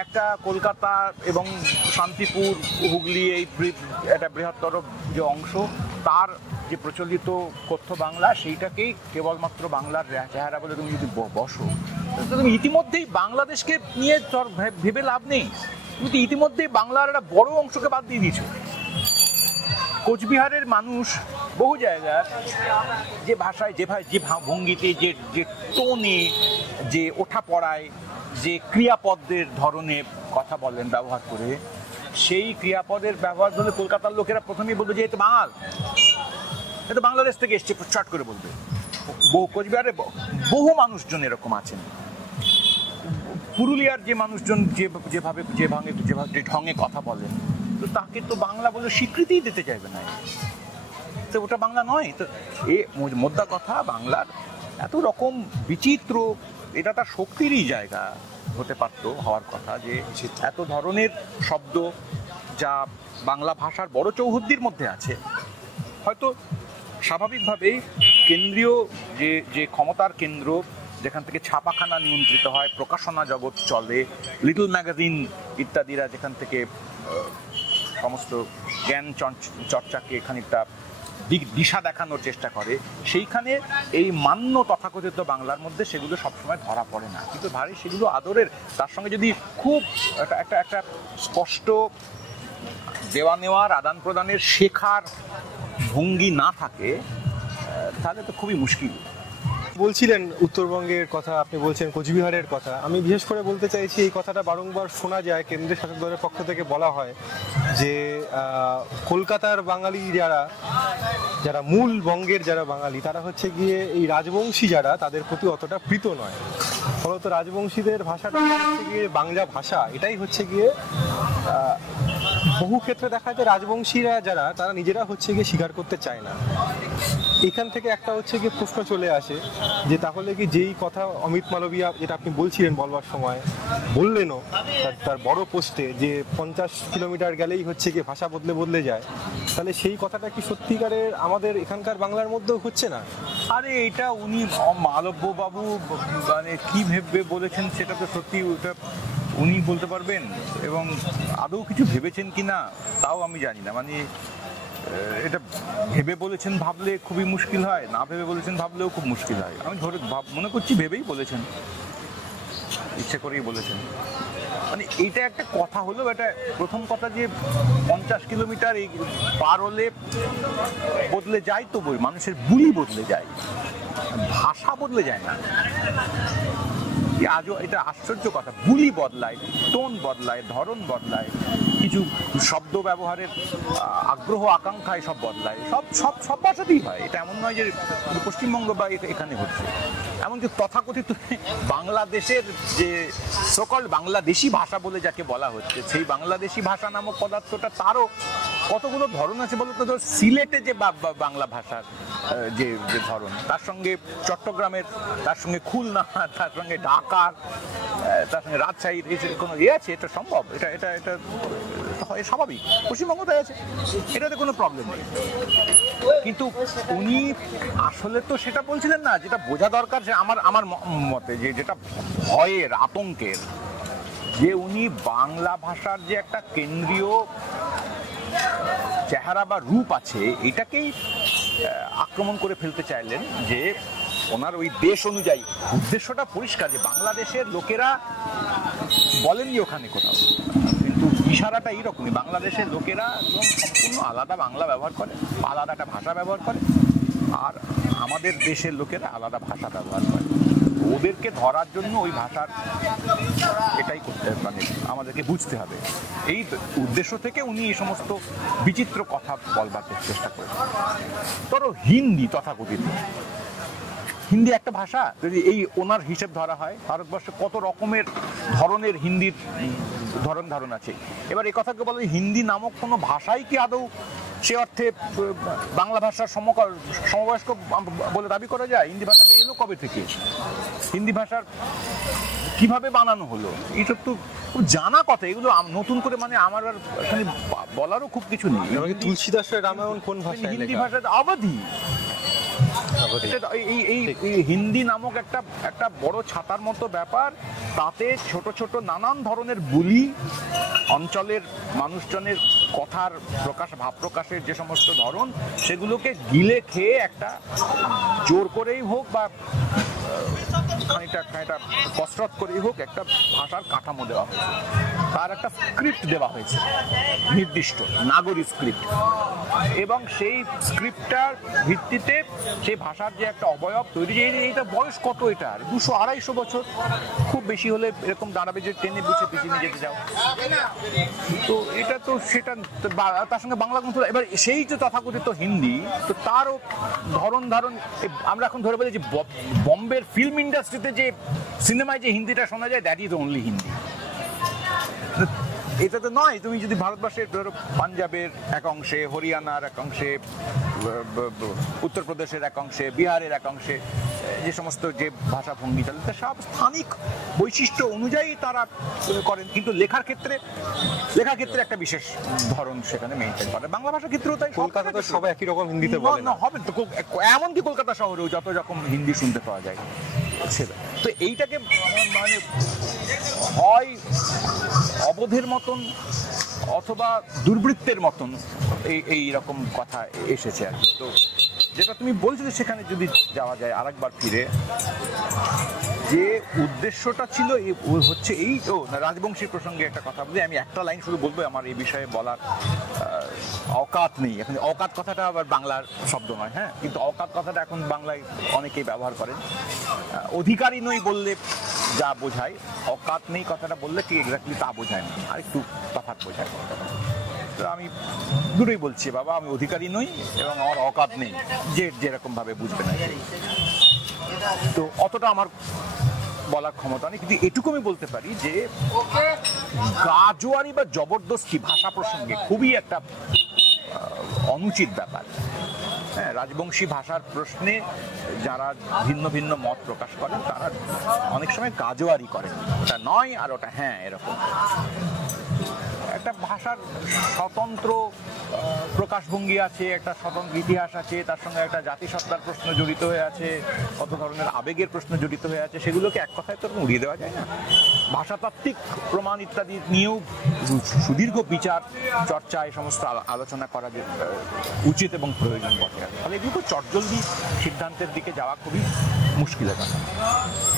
একটা কলকাতা এবং শান্তিপুর হুগলি এই একটা বৃহত্তর যে অংশ তার যে প্রচলিত কথ্য বাংলা সেইটাকেই কেবলমাত্র বাংলার চেহারা বলে তুমি যদি বসো, তুমি ইতিমধ্যেই বাংলাদেশকে নিয়ে ভেবে লাভ নেই, তুমি তো ইতিমধ্যেই বাংলার একটা বড় অংশকে বাদ দিয়ে দিয়েছো। কোচবিহারের মানুষ বহু জায়গায় যে ভাষায় যে ভঙ্গিতে যে টোনে যে ওঠা পড়ায় যে ক্রিয়াপদের ধরনে কথা বলেন ব্যবহার করে, সেই ক্রিয়াপদের ব্যবহার ধরে কলকাতার লোকেরা প্রথমেই বলবে যে এটা বাঙাল, এটা বাংলাদেশ থেকে এসছে, চট করে বলবে। কোচবিহারে বহু মানুষজন এরকম আছেন। পুরুলিয়ার যে মানুষজন যেভাবে যে ঢঙে কথা বলেন, তো তাকে তো বাংলা বলে স্বীকৃতিই দিতে চাইবে না, তো ওটা বাংলা নয়। তো এ মোদ্দা কথা, বাংলার এত রকম বিচিত্র, এটা তার শক্তিরই জায়গা হতে পারত, হওয়ার কথা, যে এত ধরনের শব্দ যা বাংলা ভাষার বড় চৌহদ্দির মধ্যে আছে। হয়তো স্বাভাবিকভাবেই কেন্দ্রীয় যে ক্ষমতার কেন্দ্র, যেখান থেকে ছাপাখানা নিয়ন্ত্রিত হয়, প্রকাশনা জগৎ চলে, লিটল ম্যাগাজিন ইত্যাদিরা যেখান থেকে সমস্ত জ্ঞান চর্চাকে খানিকটা দিশা দেখানোর চেষ্টা করে, সেইখানে এই মান্য তথাকথিত বাংলার মধ্যে সেগুলো সবসময় ধরা পড়ে না, কিন্তু ভারী সেগুলো আদরের, তার সঙ্গে যদি খুব একটা স্পষ্ট দেওয়া নেওয়ার আদান প্রদানের শেখার ভঙ্গি না থাকে, তাহলে তো খুবই মুশকিল। বলছিলেন উত্তরবঙ্গের কথা, আপনি বলছেন কোচবিহারের কথা, আমি বিশেষ করে বলতে চাইছি এই কথাটা বারংবার শোনা যায়, কেন্দ্রের শাসক দলের পক্ষ থেকে বলা হয় যে কলকাতার বাঙালি যারা যারা মূল বঙ্গের যারা বাঙালি তারা হচ্ছে গিয়ে এই রাজবংশী যারা তাদের প্রতি অতটা প্রীত নয়। ফলত রাজবংশীদের ভাষাটা হচ্ছে গিয়ে বাংলা ভাষা, এটাই হচ্ছে গিয়ে বহু ক্ষেত্রে দেখা যায় রাজবংশীরা যারা তারা নিজেরা হচ্ছে গিয়ে স্বীকার করতে চায় না। এখান থেকে একটা হচ্ছে গিয়ে প্রশ্ন চলে আসে যে তাহলে কি যেই কথা অমিত মালবিয়া যেটা আপনি বলছিলেন বলবার সময় বললেনও তার বড় পোস্টে যে 50 কিলোমিটার গেলেই হচ্ছে গিয়ে ভাষা বদলে বদলে যায়, তাহলে সেই কথাটা কি সত্যিকারের আমাদের এখানকার বাংলার মধ্যেও হচ্ছে না? আরে এটা উনি মালব্য বাবু মানে কি ভেবে বলেছেন সেটা তো সত্যি ওটা উনি বলতে পারবেন, এবং আদৌ কিছু ভেবেছেন কি না তাও আমি জানি না। মানে এটা ভেবে বলেছেন ভাবলে খুবই মুশকিল হয়, না ভেবে বলেছেন ভাবলেও খুব মুশকিল হয়। আমি মনে করছি ভেবেই বলেছেন, ইচ্ছে করেই বলেছেন। মানে এইটা একটা কথা হলো, এটা প্রথম কথা যে 50 কিলোমিটার পার হলে বদলে যায়, তো বই মানুষের বুলি বদলে যায়, ভাষা বদলে যায় না। আজও এটা আশ্চর্য কথা, বুলি বদলায়, টোন বদলায়, ধরন বদলায়, কিছু শব্দ ব্যবহারের আগ্রহ আকাঙ্ক্ষায় সব বদলায়, সব সব সব ভাষাতেই হয়। এটা এমন নয় যে পশ্চিমবঙ্গ বা এখানে হচ্ছে। এমনকি তথাকথিত বাংলাদেশের যে সকল বাংলাদেশি ভাষা বলে যাকে বলা হচ্ছে, সেই বাংলাদেশি ভাষা নামক পদার্থটা তারও কতগুলো ধরন আছে বলতো। ধর সিলেটে যে বাংলা ভাষার যে ধরন, তার সঙ্গে চট্টগ্রামের, তার সঙ্গে খুলনা, তার সঙ্গে ঢাকার, তার সঙ্গে রাজশাহীর কোনো আছে, এটা সম্ভব, এটা এটা এটা স্বাভাবিক। পশ্চিমবঙ্গতে আছে, এটাতে কোনো প্রবলেম নেই। কিন্তু উনি আসলে তো সেটা বলছিলেন না যেটা বোঝা দরকার, যে আমার মতে যেটা ভয়ের, আতঙ্কের, যে উনি বাংলা ভাষার যে একটা কেন্দ্রীয় চেহারা বা রূপ আছে এটাকেই আক্রমণ করে ফেলতে চাইলেন। যে ওনার ওই দেশ অনুযায়ী উদ্দেশ্যটা পরিষ্কার, যে বাংলাদেশের লোকেরা বলেননি ওখানে কোথাও, কিন্তু ইশারাটা এইরকমই, বাংলাদেশের লোকেরা একদম সম্পূর্ণ আলাদা বাংলা ব্যবহার করে, আলাদা একটা ভাষা ব্যবহার করে, আর আমাদের দেশের লোকেরা আলাদা ভাষা ব্যবহার করে। ওদেরকে ধরার জন্য ওই ভাষার এটাই করতে হবে, মানে আমাদেরকে বুঝতে হবে। এই উদ্দেশ্য থেকে উনি এই সমস্ত বিচিত্র কথা বলবার চেষ্টা করেন। ধরো হিন্দি, তথাকথিত হিন্দি একটা ভাষা, যদি এই ওনার হিসেব ধরা হয়, ভারতবর্ষে কত রকমের ধরনের হিন্দির ধরন আছে। এবার এই কথাকে বলে হিন্দি নামক কোনো ভাষাই কি আদৌ সে অর্থে বাংলা ভাষার সমবয়স্ক বলে দাবি করা যায়? হিন্দি ভাষাটা এলো কবে থেকে? হিন্দি ভাষার কিভাবে বানানো হলো? এইসব তো খুব জানা কথা, এগুলো নতুন করে মানে আমার আর এখানে বলারও খুব কিছু নেই। তুলসী দাসের রামায়ণ কোন ভাষায়? হিন্দি ভাষাটা অবধি। এই হিন্দি নামক একটা বড় ছাতার মতো ব্যাপার, তাতে ছোট ছোট নানান ধরনের বুলি, অঞ্চলের মানুষজনের কথার প্রকাশ, ভাব প্রকাশের যে সমস্ত ধরন, সেগুলোকে গিলে খেয়ে একটা জোর করেই হোক বা খানিকটা কসরত করেই হোক একটা ভাষার কাঠামো দেওয়া হয়েছে, তার একটা স্ক্রিপ্ট দেওয়া হয়েছে, নির্দিষ্ট নাগরিক স্ক্রিপ্ট, এবং সেই স্ক্রিপ্টটার ভিত্তিতে সেই ভাষার যে একটা অবয়ব তৈরি, এইটা বয়স কত, এটার 200-250 বছর, খুব বেশি হলে এরকম দাঁড়াবে যে টেনে বুঝে পিছিয়ে নিয়ে যেতে যাও। তো এটা তো সেটা, তার সঙ্গে বাংলা গ্রন্থ। এবার সেই যে তথাকথিত হিন্দি, তো তারও ধরন আমরা এখন ধরে বলি যে বম্বের ফিল্ম ইন্ডাস্ট্রিতে যে সিনেমায় যে হিন্দিটা শোনা যায়, দ্যাট ইজ অনলি হিন্দি। এটা তো নয়। তুমি যদি ভারতবর্ষের ধরো পাঞ্জাবের এক অংশে, হরিয়ানার এক অংশে, উত্তরপ্রদেশের এক অংশে, বিহারের এক অংশে যে সমস্ত যে ভাষা ভঙ্গি চলে, সব স্থানিক বৈশিষ্ট্য অনুযায়ী তারা করেন, কিন্তু লেখার ক্ষেত্রে একটা বিশেষ ধরন সেখানে মেনটেন করে। বাংলা ভাষার ক্ষেত্রেও তাই। কলকাতাতে সবাই একই রকম হিন্দিতে বলে না, হবে তো, এমনকি কলকাতা শহরেও যত রকম হিন্দি শুনতে পাওয়া যায় সেটা। তো এইটাকে মানে হয় অবোধের মতন অথবা দুর্বৃত্তের মতন এই রকম কথা এসেছে আর কি। তো যেটা তুমি বলছিলে, সেখানে যদি যাওয়া যায় আরেকবার ফিরে, যে উদ্দেশ্যটা ছিল হচ্ছে এই তো রাজবংশীর প্রসঙ্গে একটা কথা বলি। আমি একটা লাইন শুধু বলবো, আমার এই বিষয়ে বলার অকাত নেই এখন। অকাত কথাটা আবার বাংলার শব্দ নয়, হ্যাঁ, কিন্তু অকাত কথাটা এখন বাংলায় অনেকেই ব্যবহার করেন। অধিকারী নই বললে যা বোঝায়, অকাত নেই কথাটা বললে ঠিক এক্স্যাক্টলি তা বোঝায় না, আর একটু তফাৎ বোঝায়। তো আমি দুটোই বলছি, বাবা আমি অধিকারী নই এবং আমার অকাত নেই যে যেরকম ভাবে বুঝবে না। তো অতটা আমার বলার ক্ষমতা নেই, কিন্তু এটুকু আমি বলতে পারি যে গাজোয়ারি বা জবরদস্তি ভাষা প্রসঙ্গে খুবই একটা অনুচিত ব্যাপার। হ্যাঁ, রাজবংশী ভাষার প্রশ্নে যারা ভিন্ন ভিন্ন মত প্রকাশ করেন তারা অনেক সময় গাজোয়ারি করেন, ওটা নয় আর ওটা হ্যাঁ এরকম। একটা ভাষার স্বতন্ত্র প্রকাশভঙ্গি আছে, একটা স্বতন্ত্র ইতিহাস আছে, তার সঙ্গে একটা জাতিসত্তার প্রশ্ন জড়িত হয়ে আছে, কত ধরনের আবেগের প্রশ্ন জড়িত হয়ে আছে, সেগুলোকে এক কথায় তো উড়িয়ে দেওয়া যায় না। ভাষাতাত্ত্বিক প্রমাণ ইত্যাদি নিয়েও সুদীর্ঘ বিচার চর্চা এই সমস্ত আলোচনা করা উচিত এবং প্রয়োজন বটে। ফলে এগুলো চটজলদি সিদ্ধান্তের দিকে যাওয়া খুবই মুশকিলের কথা।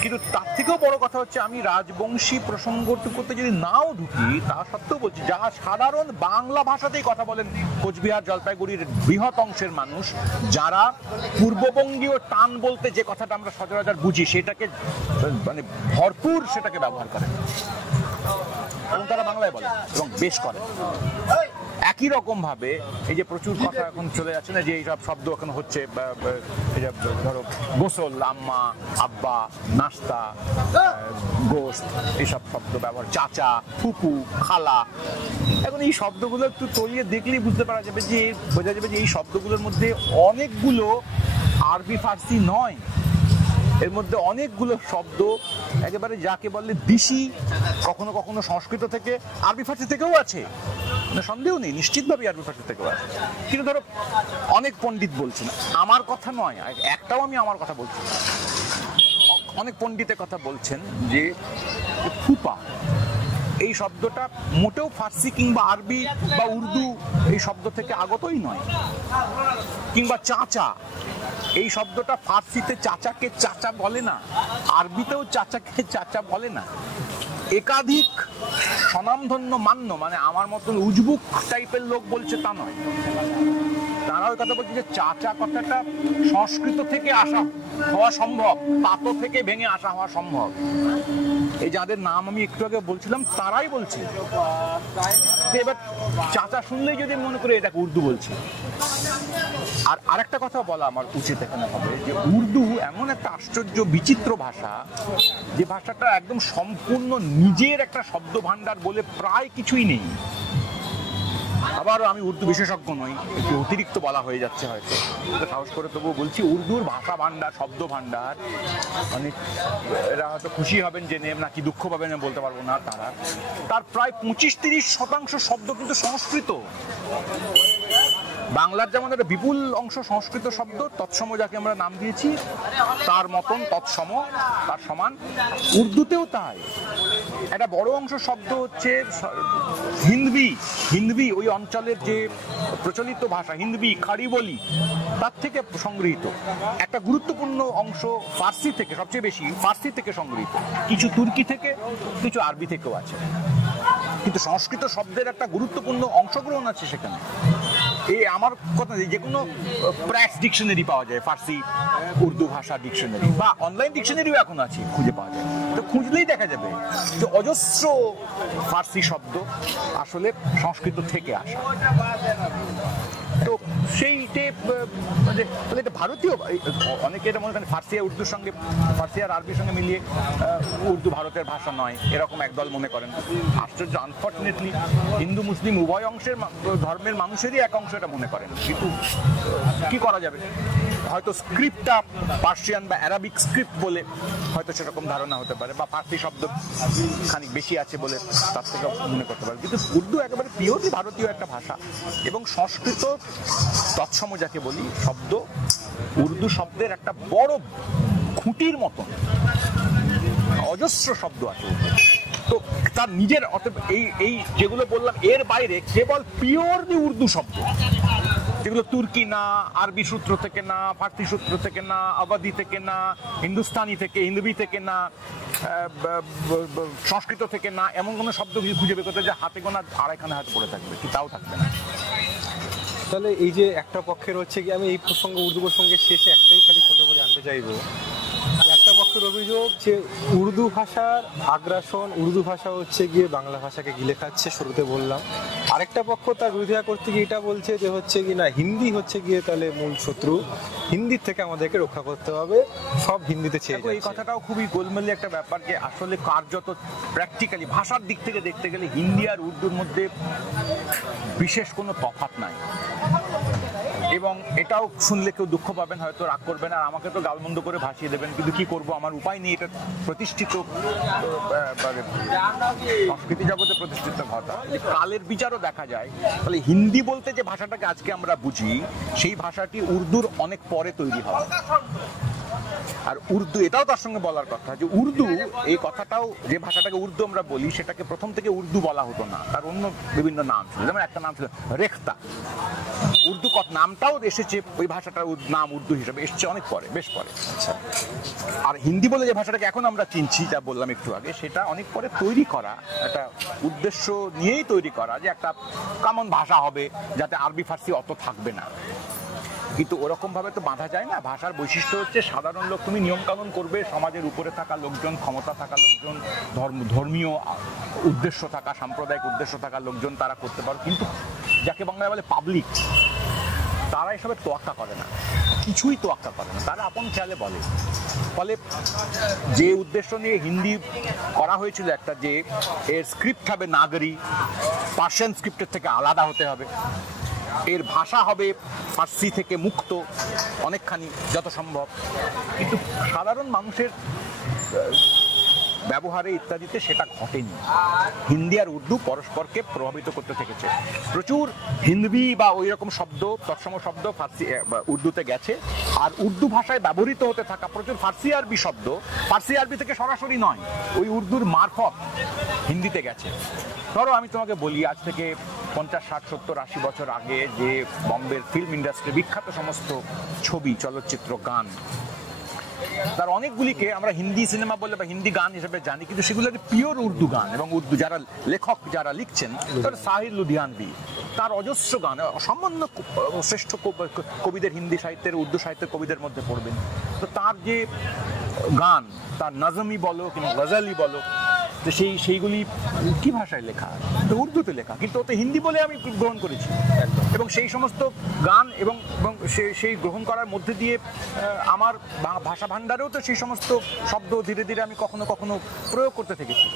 কিন্তু তার থেকেও বড় কথা হচ্ছে, আমি রাজবংশী প্রসঙ্গটুকুতে যদি নাও ঢুকি তা সত্ত্বেও বলছি, যারা সাধারণ বাংলা ভাষাতেই কথা বলেন কোচবিহার জলপাইগুড়ির বৃহৎ অংশের মানুষ, যারা পূর্ববঙ্গীয় টান বলতে যে কথাটা আমরা সচরাচর বুঝি সেটাকে মানে ভরপুর সেটাকে ব্যবহার করেন এবং তারা বাংলায় বলে এবং বেশ করে। একই রকম ভাবে এই যে প্রচুর কথা এখন চলে যাচ্ছে না, যে এইসব শব্দ এখন হচ্ছে, ধরো গোসল, আম্মা, আব্বা, নাস্তা, গোস্ত, এইসব শব্দ ব্যবহার, চাচা, ফুপু, খালা। এখন এই শব্দগুলো একটু তলিয়ে দেখলেই বোঝা যাবে যে এই শব্দগুলোর মধ্যে অনেকগুলো আরবি ফার্সি নয়, এর মধ্যে অনেকগুলো শব্দ একেবারে যাকে বলে দিশি, কখনো কখনো সংস্কৃত থেকে, আরবি ফার্সি থেকেও আছে, সন্দেহ নেই, নিশ্চিতভাবে আরবি ফার্সি থেকেও আছে। কিন্তু ধরো অনেক পণ্ডিত বলছেন, আমার কথা নয়, একটাও আমি আমার কথা বলছি না, অনেক পণ্ডিতের কথা বলছেন যে ফুপা এই শব্দটা মোটেও ফার্সি কিংবা আরবি বা উর্দু এই শব্দ থেকে আগতই নয়, কিংবা চাচা এই শব্দটা ফার্সিতে চাচাকে চাচা বলে না, আরবিতেও চাচাকে চাচা বলে না। একাধিক স্বনামধন্য মান্য, মানে আমার মতন উজবুক টাইপের লোক বলছে তা নয়, তারাও কথা বলছে যে চাচা কথাটা সংস্কৃত থেকে আসা হওয়া সম্ভব, তাতো থেকে ভেঙে আসা হওয়া সম্ভব। এই যাদের নাম আমি একটু আগে বলছিলাম তারাই বলছে। এবার চাচা শুনলেই যদি মনে করে এটাকে উর্দু বলছে। আর আরেকটা কথা বলা আমার উচিত এখানে হবে যে উর্দু এমন একটা আশ্চর্য বিচিত্র ভাষা, যে ভাষাটা একদম সম্পূর্ণ নিজের একটা শব্দ ভান্ডার বলে প্রায় কিছুই নেই। আবারও আমি উর্দু বিশেষজ্ঞ নই, একটু অতিরিক্ত বলা হয়ে যাচ্ছে হয়তো, সাহস করে তবুও বলছি, উর্দুর ভাষা ভান্ডার, শব্দ ভান্ডার, মানে এরা হয়তো খুশি হবেন জেনে, নাকি দুঃখ পাবেন বলতে পারবো না, তার প্রায় 25-30% শব্দ কিন্তু সংস্কৃত। বাংলার যেমন একটা বিপুল অংশ সংস্কৃত শব্দ, তৎসম যাকে আমরা নাম দিয়েছি, তার মতন তৎসম, তার সমান উর্দুতেও তাই। একটা বড় অংশ শব্দ হচ্ছে হিন্দবি, ওই অঞ্চলের যে প্রচলিত ভাষা হিন্দবি, খাড়ি বলি, তার থেকে সংগৃহীত। একটা গুরুত্বপূর্ণ অংশ ফার্সি থেকে, সবচেয়ে বেশি ফার্সি থেকে সংগৃহীত, কিছু তুর্কি থেকে, কিছু আরবি থেকেও আছে। কিন্তু সংস্কৃত শব্দের একটা গুরুত্বপূর্ণ অংশগ্রহণ আছে সেখানে। এই আমার কথা, যে কোনো প্র্যাক্স ডিকশনারি পাওয়া যায়, ফার্সি উর্দু ভাষা ডিকশনারি, বা অনলাইন ডিকশনারিও এখন আছে, খুঁজে পাওয়া যায়। তো খুঁজলেই দেখা যাবে যে অজস্র ফার্সি শব্দ আসলে সংস্কৃত থেকে আসা। তো সেইটে মানে এটা ভারতীয়, অনেকে এটা মনে করেন ফার্সি আর উর্দুর সঙ্গে, ফার্সি আর আরবির সঙ্গে মিলিয়ে উর্দু ভারতের ভাষা নয়, এরকম একদল মনে করেন। আশ্চর্য, আনফর্চুনেটলি হিন্দু মুসলিম উভয় অংশের ধর্মের মানুষেরই এক অংশ এটা মনে করেন। কিন্তু কি করা যাবে, হয়তো স্ক্রিপ্টটা পার্সিয়ান বা অ্যারাবিক স্ক্রিপ্ট বলে হয়তো সেরকম ধারণা হতে পারে, বা ফার্সি শব্দ খানিক বেশি আছে বলে তার থেকে মনে করতে পারে। কিন্তু উর্দু একেবারে পিওরলি ভারতীয় একটা ভাষা, এবং সংস্কৃত তৎসম যাকে বলি শব্দ, উর্দু শব্দের একটা বড় খুঁটির মতন অজস্র শব্দ আছে। তো তার নিজের, এই যেগুলো বললাম এর বাইরে কেবল পিওরলি উর্দু শব্দ, যেগুলো তুর্কি না, আরবি সূত্র থেকে না, ফার্সি সূত্র থেকে না, আবাদি থেকে না, হিন্দুস্তানি থেকে, হিন্দবি থেকে না, সংস্কৃত থেকে না, এমন কোনো শব্দ কিছু খুঁজে বের করতে যে হাতে গোনা আড়াইখানা হাতে পড়ে থাকবে, কি তাও থাকবে না। তাহলে এই যে একটা পক্ষের হচ্ছে কি, আমি এই প্রসঙ্গে উর্দু প্রসঙ্গের শেষে একটাই খালি ছোট করে জানতে চাইবো, একটা পক্ষ পক্ষের অভিযোগ যে উর্দু ভাষার আগ্রাসন, উর্দু ভাষা হচ্ছে গিয়ে বাংলা ভাষাকে গিলে খাচ্ছে, শুরুতে বললাম। আরেকটা পক্ষ তার বিরোধিতা করতে গিয়ে এটা বলছে যে হচ্ছে কি না, হিন্দি হচ্ছে গিয়ে তাহলে মূল শত্রু, হিন্দির থেকে আমাদেরকে রক্ষা করতে হবে, সব হিন্দিতে ছেয়ে এই যাচ্ছে। কথাটাও খুবই গোলমেলে একটা ব্যাপার যে আসলে কার্যত প্র্যাকটিক্যালি ভাষার দিক থেকে দেখতে গেলে হিন্দি আর উর্দুর মধ্যে বিশেষ কোনো তফাৎ নাই। এবং এটাও শুনলে কেউ দুঃখ পাবেন, হয়তো রাগ করবেন আর আমাকে তো গালমন্দ করে ভাসিয়ে দেবেন, কিন্তু কি করব, আমার উপায় নেই। এটা প্রতিষ্ঠিত সংস্কৃতি জগতে প্রতিষ্ঠিত কথা। কালের বিচারও দেখা যায়, তাহলে হিন্দি বলতে যে ভাষাটাকে আজকে আমরা বুঝি, সেই ভাষাটি উর্দুর অনেক পরে তৈরি হয়। আর উর্দু, এটাও তার সঙ্গে বলার কথা যে উর্দু, এই কথাটাও, যে ভাষাটাকে উর্দু আমরা বলি, সেটাকে প্রথম থেকে উর্দু বলা হতো না, তার অন্য বিভিন্ন নাম ছিল। যেমন একটা নাম ছিল রেখতা। উর্দু নামটাও এসেছে, ওই ভাষাটার নাম উর্দু হিসেবে এসেছে অনেক পরে, বেশ পরে। আচ্ছা, আর হিন্দি বলে যে ভাষাটাকে এখন আমরা চিনছি, যা বললাম একটু আগে, সেটা অনেক পরে তৈরি করা, একটা উদ্দেশ্য নিয়েই তৈরি করা যে একটা কমন ভাষা হবে যাতে আরবি ফার্সি অত থাকবে না। কিন্তু ওরকম ভাবে তো বাঁধা যায় না। ভাষার বৈশিষ্ট্য হচ্ছে সাধারণ লোক, তুমি নিয়ম কানুন করবে, সমাজের উপরে থাকা লোকজন, ক্ষমতা থাকা লোকজন, ধর্মীয় উদ্দেশ্য থাকা, সাম্প্রদায়িক উদ্দেশ্য থাকা লোকজন তারা করতে পারো। কিন্তু যাকে বাংলায় বলে পাবলিক, তারা এসবে তোয়াক্কা করে না, কিছুই তোয়াক্কা করে না, তারা আপন খেয়ালে বলে। ফলে যে উদ্দেশ্য নিয়ে হিন্দি করা হয়েছিল একটা, যে এর স্ক্রিপ্ট হবে নাগরি, পার্সিয়ান স্ক্রিপ্টের থেকে আলাদা হতে হবে, এর ভাষা হবে ফার্সি থেকে মুক্ত অনেকখানি যত সম্ভব, কিন্তু সাধারণ মানুষের ব্যবহারে ইত্যাদিতে সেটা ঘটেনি। হিন্দি আর উর্দু পরস্পরকে প্রভাবিত করতে থেকেছে। প্রচুর হিন্দি বা ওই রকম শব্দ, তৎসম শব্দ ফার্সি উর্দুতে গেছে, আর উর্দু ভাষায় ব্যবহৃত হতে থাকা প্রচুর ফার্সি আরবি শব্দ ফার্সি আরবি থেকে সরাসরি নয়, ওই উর্দুর মারফত হিন্দিতে গেছে। ধরো আমি তোমাকে বলি, আজ থেকে 50, 60, 70, 80 বছর আগে যে বম্বের ফিল্ম ইন্ডাস্ট্রি, বিখ্যাত সমস্ত ছবি, চলচ্চিত্র, গান, তার অনেকগুলিকে আমরা হিন্দি সিনেমা বলে বা হিন্দি গান হিসেবে জানি, কিন্তু সেগুলো পিওর উর্দু গান। এবং উর্দু যারা লেখক, যারা লিখছেন, সাহির লুধিয়ানভি, তার অজস্র গান, অসামান্য শ্রেষ্ঠ কবিদের, হিন্দি সাহিত্যের, উর্দু সাহিত্যের কবিদের মধ্যে পড়বেন। তো তার যে গান, তার নজমি বলো কিংবা গজলই বলো, তো সেইগুলি কি ভাষায় লেখা? তো উর্দুতে লেখা, কিন্তু ওতে হিন্দি বলে আমি গ্রহণ করেছি। এবং সেই সমস্ত গান এবং সেই গ্রহণ করার মধ্যে দিয়ে আমার ভাষা ভাণ্ডারেও তো সেই সমস্ত শব্দ ধীরে ধীরে আমি কখনো কখনো প্রয়োগ করতে থেকেছি।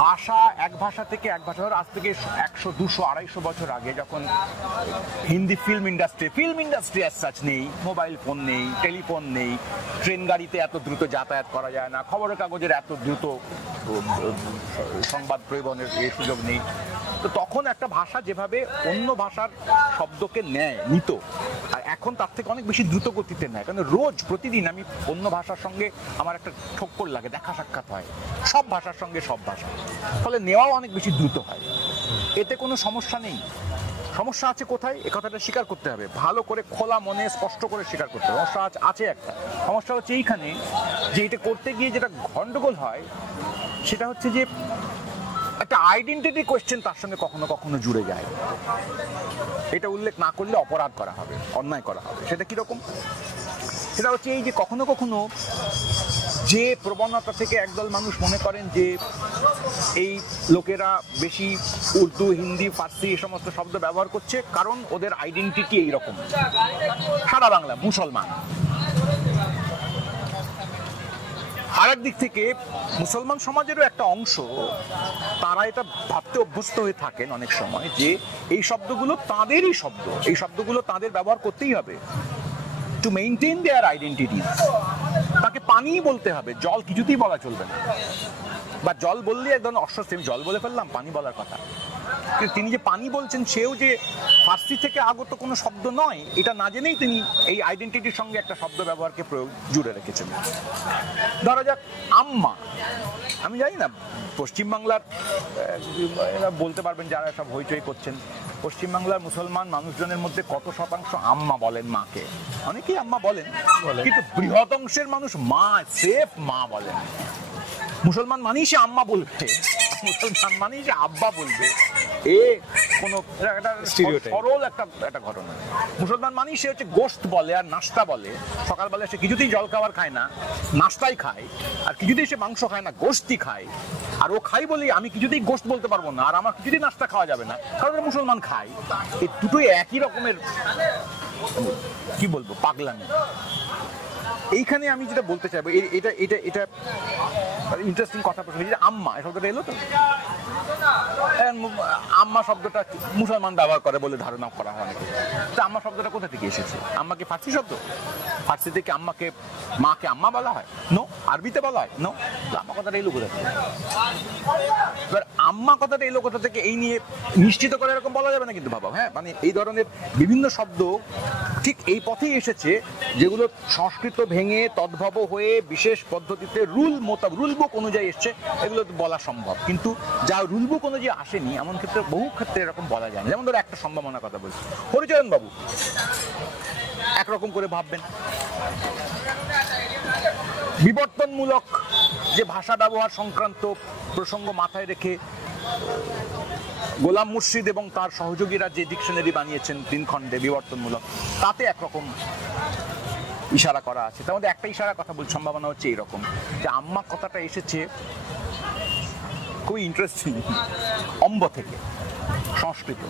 ভাষা, এক ভাষা থেকে এক ভাষা, ধর আজ থেকে 100, 200, 250 বছর আগে যখন Hindi film industry as such নেই, মোবাইল ফোন নেই, টেলিফোন নেই, ট্রেন গাড়িতে এত দ্রুত যাতায়াত করা যায় না, খবরের কাগজের এত দ্রুত সংবাদ পরিবহনের এই সুযোগ নেই, তো তখন একটা ভাষা যেভাবে অন্য ভাষার শব্দকে নিত, আর এখন তার থেকে অনেক বেশি দ্রুত গতিতে নেয়। কারণ রোজ প্রতিদিন আমি অন্য ভাষার সঙ্গে আমার একটা ঠক্কর লাগে, দেখা সাক্ষাৎ হয় সব ভাষার সঙ্গে সব ভাষা, ফলে নেওয়াও অনেক বেশি দ্রুত হয়। এতে কোনো সমস্যা নেই। সমস্যা আছে কোথায়? এ কথাটা স্বীকার করতে হবে, ভালো করে খোলা মনে স্পষ্ট করে স্বীকার করতে হবে। সমস্যা আছে একটা, সমস্যা হচ্ছে এইখানে যে এটা করতে গিয়ে যেটা গন্ডগোল হয়, সেটা হচ্ছে যে একটা আইডেন্টিটি কোয়েশ্চেন তার সঙ্গে কখনো কখনো জুড়ে যায়। এটা উল্লেখ না করলে অপরাধ করা হবে, অন্যায় করা হবে। সেটা কিরকম? সেটা হচ্ছে এই যে কখনো কখনো যে প্রবণতা থেকে একদল মানুষ মনে করেন যে এই লোকেরা বেশি উর্দু, হিন্দি, ফার্সি এই সমস্ত শব্দ ব্যবহার করছে কারণ ওদের আইডেন্টিটি এইরকম। সারা বাংলা মুসলমান। আরেক দিক থেকে মুসলমান সমাজেরও একটা অংশ, তারা এটা ভাবতে অভ্যস্ত হয়ে থাকেন অনেক সময় যে এই শব্দগুলো তাঁদেরই শব্দ, এই শব্দগুলো তাদের ব্যবহার করতেই হবে টু মেইনটেইন দেয়ার আইডেন্টিটি। তাকে পানি বলতে হবে, জল কিছুতেই বলা চলবে না। বা জল বললে একদম অস্বস্তি, আমি জল বলে ফেললাম, পানি বলার কথা। তিনি যে পানি বলছেন, সেও যে ফার্সি থেকে আগত কোনো শব্দ নয়, এটা না জেনেই তিনি এই আইডেন্টিটির সঙ্গে একটা শব্দ ব্যবহারকে জুড়ে রেখেছেন। ধরা যাক আম্মা, আমি জানি না পশ্চিমবাংলার বলতে পারবেন যারা সব হইচই করছেন, পশ্চিমবাংলার মুসলমান মানুষজনের মধ্যে কত শতাংশ আম্মা বলেন মাকে? অনেকেই আম্মা বলেন, কিন্তু বৃহৎ অংশের মানুষ মা, সেফ মা বলেন। মুসলমান মানেই সে আম্মা বলবে, মুসলমান মানেই সে আব্বা বলবে। কোনো একটা Stereotype. সরল একটা ঘটনা। মুসলমান মানেই সে হচ্ছে গোশত বলে আর নাস্তা বলে, সকালবেলা সে কিছুতেই জল খাবার খায় না, নাস্তাই খায়, আর কিছুতেই সে মাংস খায় না, গোশতই খায়। আর ও খাই বলেই আমি কিছুতেই গোশত বলতে পারবো না, আর আমার কিছুতেই নাস্তা খাওয়া যাবে না, কারণ মুসলমান খায়। এই দুটোই একই রকমের কি বলবো পাগলামি। এইখানে আমি যেটা বলতে চাইবো, এটা এটা এটা ইন্টারেস্টিং কথা প্রশ্ন, যে আম্মা এই শব্দটা এলো তো, আম্মা শব্দটা মুসলমান ব্যবহার করে বলে ধারণা করা হয় অনেকে। তো আম্মা শব্দটা কোথা থেকে এসেছে? আম্মা কি ফার্সি শব্দ? ফার্সি থেকে আম্মাকে, মাকে আম্মা বলা হয়? নো। আরবিতে বলা হয়? নো। আম্মা কথাটা এলো কোথা থেকে? এবার আম্মা কথাটা এলো কোথা থেকে এই নিয়ে নিশ্চিত করে এরকম বলা যাবে না কিন্তু বাবা। হ্যাঁ, মানে এই ধরনের বিভিন্ন শব্দ ঠিক এই পথেই এসেছে, যেগুলো সংস্কৃত ভেঙে তদ্ভব হয়ে বিশেষ পদ্ধতিতে রুল বুক অনুযায়ী এসছে, এগুলো বলা সম্ভব। কিন্তু যা রুল বুক অনুযায়ী আসেনি এমন ক্ষেত্রে, বহু ক্ষেত্রে এরকম বলা যায় না। যেমন ধরো একটা সম্ভাবনার কথা বলছি, হরিচরণ বাবু একরকম করে ভাববেন, বিবর্তনমূলক যে ভাষা ব্যবহার সংক্রান্ত প্রসঙ্গ মাথায় রেখে গোলাম মুর্শিদ এবং তার সহযোগীরা যে ডিকশনারি বানিয়েছেন 3 খণ্ডে বিবর্তনমূলক, তাতে একরকম ইশারা করা আছে। তার মধ্যে একটা ইশারা কথা বলছি, সম্ভাবনা হচ্ছে এইরকম যে আম্মা কথাটা এসেছে খুবই ইন্টারেস্টিং, অম্ব থেকে, সংস্কৃত।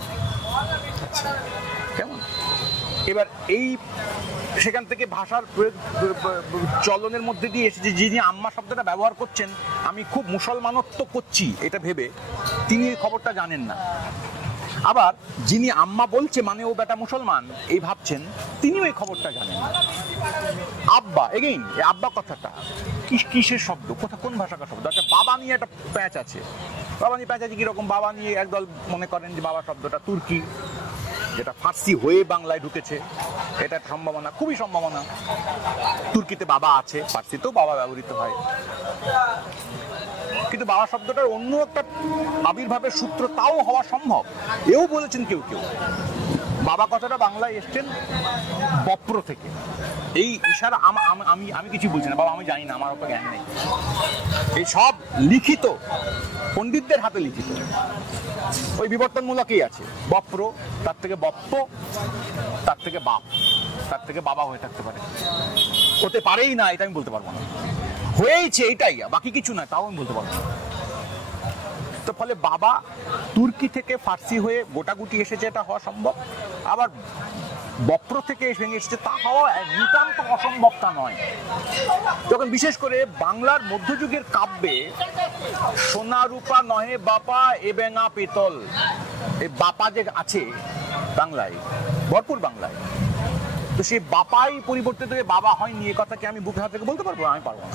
কেমন? এবার এই সেখান থেকে ভাষার চলনের মধ্যে দিয়ে এসেছে, যিনি আম্মা শব্দটা ব্যবহার করছেন আমি খুব মুসলমানত্ব করছি এটা ভেবে, তিনি এই খবরটা জানেন না। আবার যিনি আম্মা বলছে মানে ও বেটা মুসলমান এই ভাবছেন, তিনিও এই খবরটা জানেন না। আব্বা, এগেইন এই আব্বা কথাটা কিসের শব্দ, কোন ভাষাকার শব্দ? আচ্ছা, বাবা নিয়ে একটা প্যাঁচ আছে। বাবা নিয়ে প্যাঁচ আছে কিরকম? বাবা নিয়ে একদল মনে করেন যে বাবা শব্দটা তুর্কি, যেটা ফার্সি হয়ে বাংলায় ঢুকেছে, এটা সম্ভাবনা, খুবই সম্ভাবনা। তুর্কিতে বাবা আছে, ফার্সিতেও বাবা ব্যবহৃত হয়, কিন্তু বাবা শব্দটার অন্য একটা আবির্ভাবের সূত্র তাও হওয়া সম্ভব। এও বলেছেন কেউ কেউ, বাবা কথাটা বাংলায় এসছেন বপ্র থেকে। এই ইশারা আমি কিছু বলছি না বাবা, আমি জানি না, আমার অত জ্ঞান নেই। এই সব লিখিত, পণ্ডিতদের হাতে লিখিত, ওই বিবর্তনমূলকই আছে। বপ্র, তার থেকে বপ্প, তার থেকে বাপ, তার থেকে বাবা হয়ে থাকতে পারে, হতে পারেই না এটা আমি বলতে পারবো না, হয়েছে এটাই, বাকি কিছু না তাও আমি বলতে পারবো না। তো ফলে বাবা তুর্কি থেকে ফার্সি হয়ে গোটাগুটি এসেছে, এটা হওয়া সম্ভব। আবার বপ্র থেকে ভেঙে এসেছে, তা হওয়া নিতান্ত অসম্ভব তা নয়। যখন বিশেষ করে বাংলার মধ্যযুগের কাব্যে সোনা রূপা নহে বাপা এ বেঙা পেতল, এই বাপা যে আছে বাংলায়, ভরপুর বাংলায়, তো সেই বাপাই পরিবর্তিত হয়ে বাবা হয়নি, এ কথা কি আমি বুকে হাত থেকে বলতে পারবো? আমি পারবো না।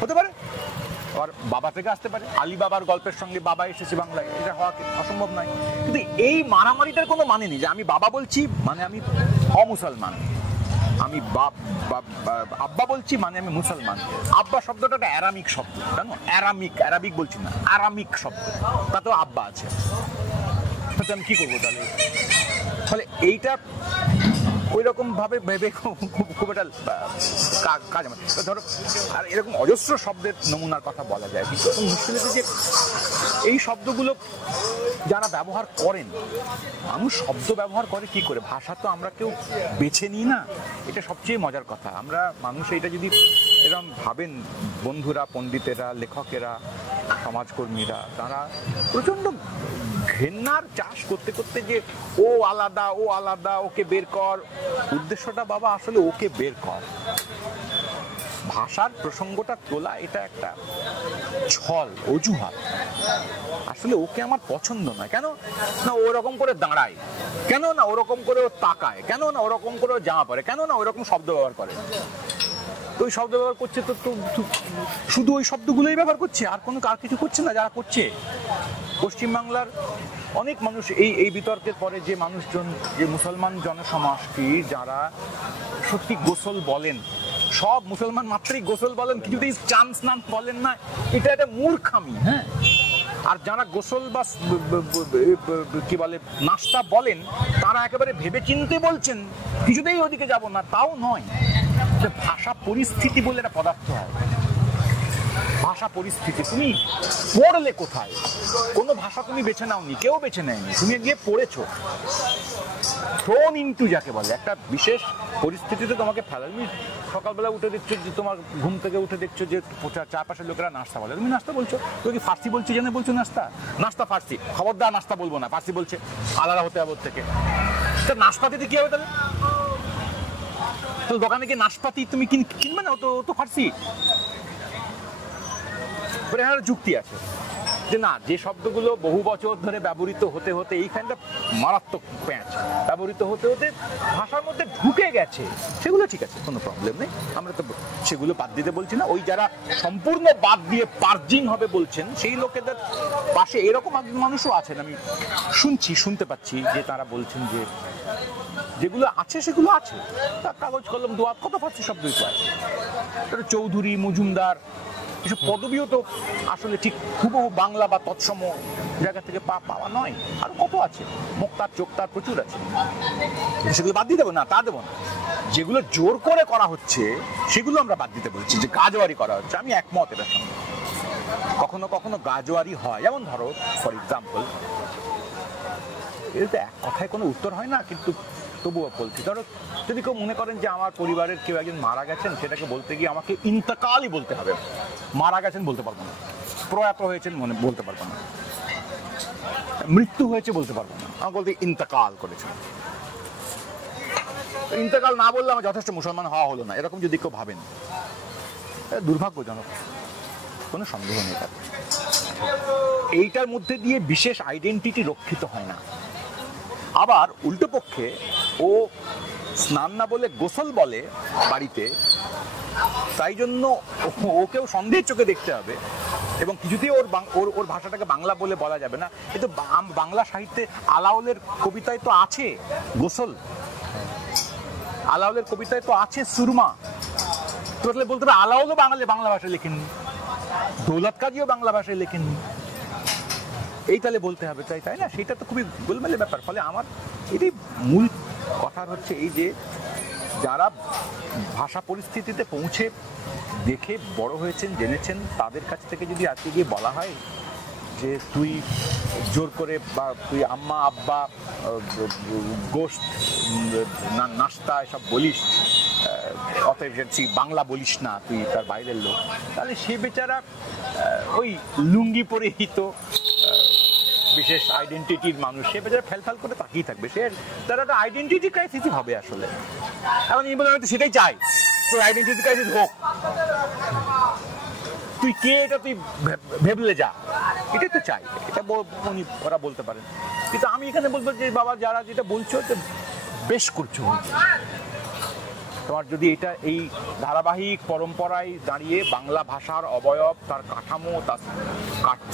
হতে পারে, আবার বাবা থেকে আসতে পারে, আলী বাবার গল্পের সঙ্গে বাবা এসেছে বাংলায়, এটা হওয়া অসম্ভব নয়। কিন্তু এই মারামারিটার কোনো মানে নেই যে আমি বাবা বলছি মানে আমি অমুসলমান, আমি আব্বা বলছি মানে আমি মুসলমান। আব্বা শব্দটা একটা অ্যারামিক শব্দ, জানো? অ্যারাবিক বলছি না, আরামিক শব্দ, তাতেও আব্বা আছে। তাতে আমি কি করবো তাহলে? ফলে এইটা ওই রকম ভাবে ভেবে খুব একটা কাজ আমার ধরো, আর এরকম অজস্র শব্দের নমুনার কথা বলা যায়। কিন্তু মুশকিল হচ্ছে যে এই শব্দগুলো যারা ব্যবহার করেন, মানুষ শব্দ ব্যবহার করে কি করে? ভাষা তো আমরা কেউ বেছে নিই না, এটা সবচেয়ে মজার কথা। আমরা মানুষ এটা যদি এরকম ভাবেন, বন্ধুরা, পণ্ডিতেরা, লেখকেরা, সমাজকর্মীরা, তারা প্রচণ্ড ঘেন্নার চাষ করতে করতে যে ও আলাদা, ও আলাদা, ওকে বের কর, উদ্দেশ্যটা বাবা আসলে ওকে বের কর। ভাষার প্রসঙ্গটা তোলা এটা একটা ছল, অজুহাত। আসলে ওকে আমার পছন্দ নয়, কেন না ওরকম করে দাঁড়ায়, কেন না ওরকম করে ও তাকায়, কেন না ওরকম করে ও জামা পরে, কেন না ওরকম শব্দ ব্যবহার করে। তো ওই শব্দ ব্যবহার করছে তো শুধু ওই শব্দগুলোই ব্যবহার করছে, আর কিছু করছে না। যারা করছে পশ্চিমবাংলার অনেক মানুষ, এই বিতর্কের পরে যে মানুষজন, যে মুসলমান জনসমাজটি যারা সত্যি গোসল বলেন, সব মুসলমান মাত্রই গোসল বলেন, কিছুতেই চান স্নান বলেন না, এটা একটা মূর্খামি। হ্যাঁ, আর যারা গোসল বা কি বলে নাস্তা বলেন, তারা একেবারে ভেবে চিনতে বলছেন, কিছুতেই ওদিকে যাব না, তাও নয়। ভাষা পরিস্থিতি বলে একটা পদার্থ হয়, ভাষা পরিস্থিতি তুমি পড়লে কোথায়? কোনো ভাষা তুমি বেছে নাওনি, কেউ বেছে নেয়নি, তুমি গিয়ে পড়েছো। থ্রোন ইনটু যাকে বলে একটা বিশেষ পরিস্থিতিতে তোমাকে ফেলা। তুমি সকালবেলা উঠে দেখছো যে তোমার ঘুম থেকে উঠে দেখছো যে চারপাশের লোকেরা নাস্তা বলে, তুমি নাস্তা বলছো। তুমি কি ফার্সি বলছো জেনে বলছো নাস্তা? নাস্তা ফার্সি, খবরদার নাস্তা বলবো না, ফার্সি বলছে, আলাদা হতে হবে ওর থেকে। নাশপাতিতে কি হবে তাহলে? তো দোকানে গিয়ে নাশপাতি তুমি কিনবে না, তো ফার্সি। যুক্তি আছে যে না, যে শব্দগুলো বহু বছর ধরে ব্যবহৃত হতে হতে এইখানটা মারাত্মক প্যাঁচ ব্যবহৃত হতে হতে ভাষার মধ্যে ঢুকে গেছে, সেগুলো ঠিক আছে, কোনো প্রবলেম নেই, আমরা তো সেগুলো বাদ দিতে বলছি না। ওই যারা সম্পূর্ণ বাদ দিয়ে পার্জিং হবে বলছেন, সেই লোকেদের পাশে এরকম মানুষও আছেন, আমি শুনতে পাচ্ছি যে তারা বলছেন যে যেগুলো আছে সেগুলো আছে, তার কাগজ কলম দোয়াত কত ফার্সি শব্দই তো আছে। চৌধুরী, মজুমদার, এসব পদবিও তো আসলে ঠিক হুবহু বাংলা বা তৎসম জায়গা থেকে পাওয়া নয়, আর কত আছে, মুক্তার চোক্তার প্রচুর আছে, সেগুলো বাদ দিয়ে দেবো না, তা দেবো না। যেগুলো জোর করে করা হচ্ছে সেগুলো আমরা বাদ দিতে বলছি, যে গাজোয়ারি করা হচ্ছে, আমি একমত এটার সঙ্গে। কখনো কখনো গাজোয়ারি হয়, যেমন ধরো ফর এক্সাম্পল, এটা এক কথায় কোনো উত্তর হয় না, কিন্তু তবুও বলছি। ধরো যদি কেউ মনে করেন যে আমার পরিবারের কেউ একজন মারা গেছেন, সেটাকে বলতে গিয়ে আমাকে ইন্তকালই বলতে হবে, মারা গেছেন বলতে পারবো না, প্রয়াত হয়েছেন বলতে পারবো না, মৃত্যু হয়েছে বলতে পারবো না, আমার বলতে ইন্তকাল করেছে। ইন্তকাল না বললে আমার যথেষ্ট মুসলমান হওয়া হলো না, এরকম যদি কেউ ভাবেন, দুর্ভাগ্যজনক, কোনো সন্দেহ নেই তাতে। এইটার মধ্যে দিয়ে বিশেষ আইডেন্টিটি রক্ষিত হয় না। আবার উল্টো পক্ষে ও স্নান না বলে গোসল বলে বাড়িতে, তাই জন্য ওকেও সন্দেহের চোখে দেখতে হবে, এবং কিছুতেই ওর ভাষাটাকে বাংলা বলে বলা যাবে না। কিন্তু বাংলা সাহিত্যে আলাওলের কবিতায় তো আছে গোসল, আলাওলের কবিতায় তো আছে সুরমা, তো বলতে হবে আলাওলও বাংলা ভাষায় লেখেননি, দৌলত কাজীও বাংলা ভাষায় লেখেননি, এই তাহলে বলতে হবে, তাই না? সেটা তো খুবই গোলমেলে ব্যাপার। ফলে আমার এটাই মূল কথা হচ্ছে এই যে যারা ভাষা পরিস্থিতিতে পৌঁছে দেখে বড় হয়েছেন, জেনেছেন, তাদের কাছ থেকে যদি আজকে গিয়ে বলা হয় যে তুই জোর করে, বা তুই আম্মা আব্বা গোশত নাস্তা এসব বলিস, অতএব বাংলা বলিস না, তুই তার বাইরের লোক, তাহলে সে বেচারা ওই লুঙ্গি পরেই তো বিশেষ আইডেন্টিটির মানুষ, সে বেচারা ফেল করে তাকিয়ে থাকবে, সে তার একটা আইডেন্টিটি ক্রাইসিসই হবে আসলে। এখন এই বলে আমি তো সেটাই চাই, তোর আইডেন্টিটি ক্রাইসিস হোক, তুই কে এটা তুই ভেবলে যা, এটাই তো চাই, এটা ওরা বলতে পারেন। কিন্তু আমি এখানে বলবো যে বাবা, যারা যেটা বলছো বেশ করছো, তোমার যদি এটা এই ধারাবাহিক পরম্পরায় দাঁড়িয়ে বাংলা ভাষার অবয়ব, তার কাঠামো, তার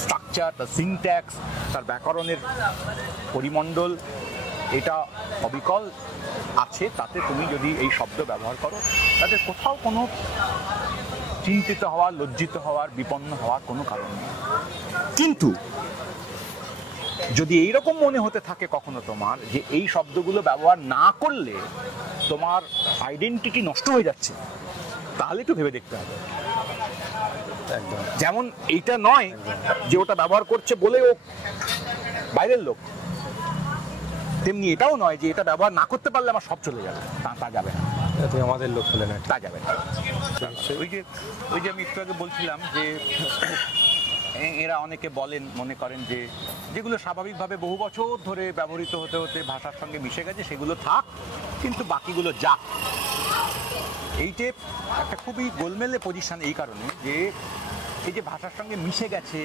স্ট্রাকচার, তার সিনট্যাক্স, তার ব্যাকরণের পরিমণ্ডল, এটা অবিকল আছে, তাতে তুমি যদি এই শব্দ ব্যবহার করো, তাতে কোথাও কোনো চিন্তিত হওয়ার, লজ্জিত হওয়ার, বিপন্ন হওয়ার কোনো কারণ নেই। কিন্তু যদি এইরকম মনে হতে থাকে কখনো তোমার যে এই শব্দগুলো ব্যবহার না করলে তোমার আইডেন্টিটি নষ্ট হয়ে যাচ্ছে, তাহলে একটু ভেবে দেখতে হবে। যেমন এইটা নয় যে ওটা ব্যবহার করছে বলে ও বাইরের লোক, তেমনি এটাও নয় যে এটা ব্যবহার না করতে পারলে আমার সব চলে যাবে, তা যাবে না, আমাদের লোক হলে না, তা যাবে না। ওই যে আমি একটু আগে বলছিলাম যে এরা অনেকে বলেন, মনে করেন যে যেগুলো স্বাভাবিকভাবে বহু বছর ধরে ব্যবহৃত হতে হতে ভাষার সঙ্গে মিশে গেছে সেগুলো থাক, কিন্তু বাকিগুলো যাক। এইটা একটা খুবই গোলমেলে পজিশন, এই কারণে যে এই যে ভাষার সঙ্গে মিশে গেছে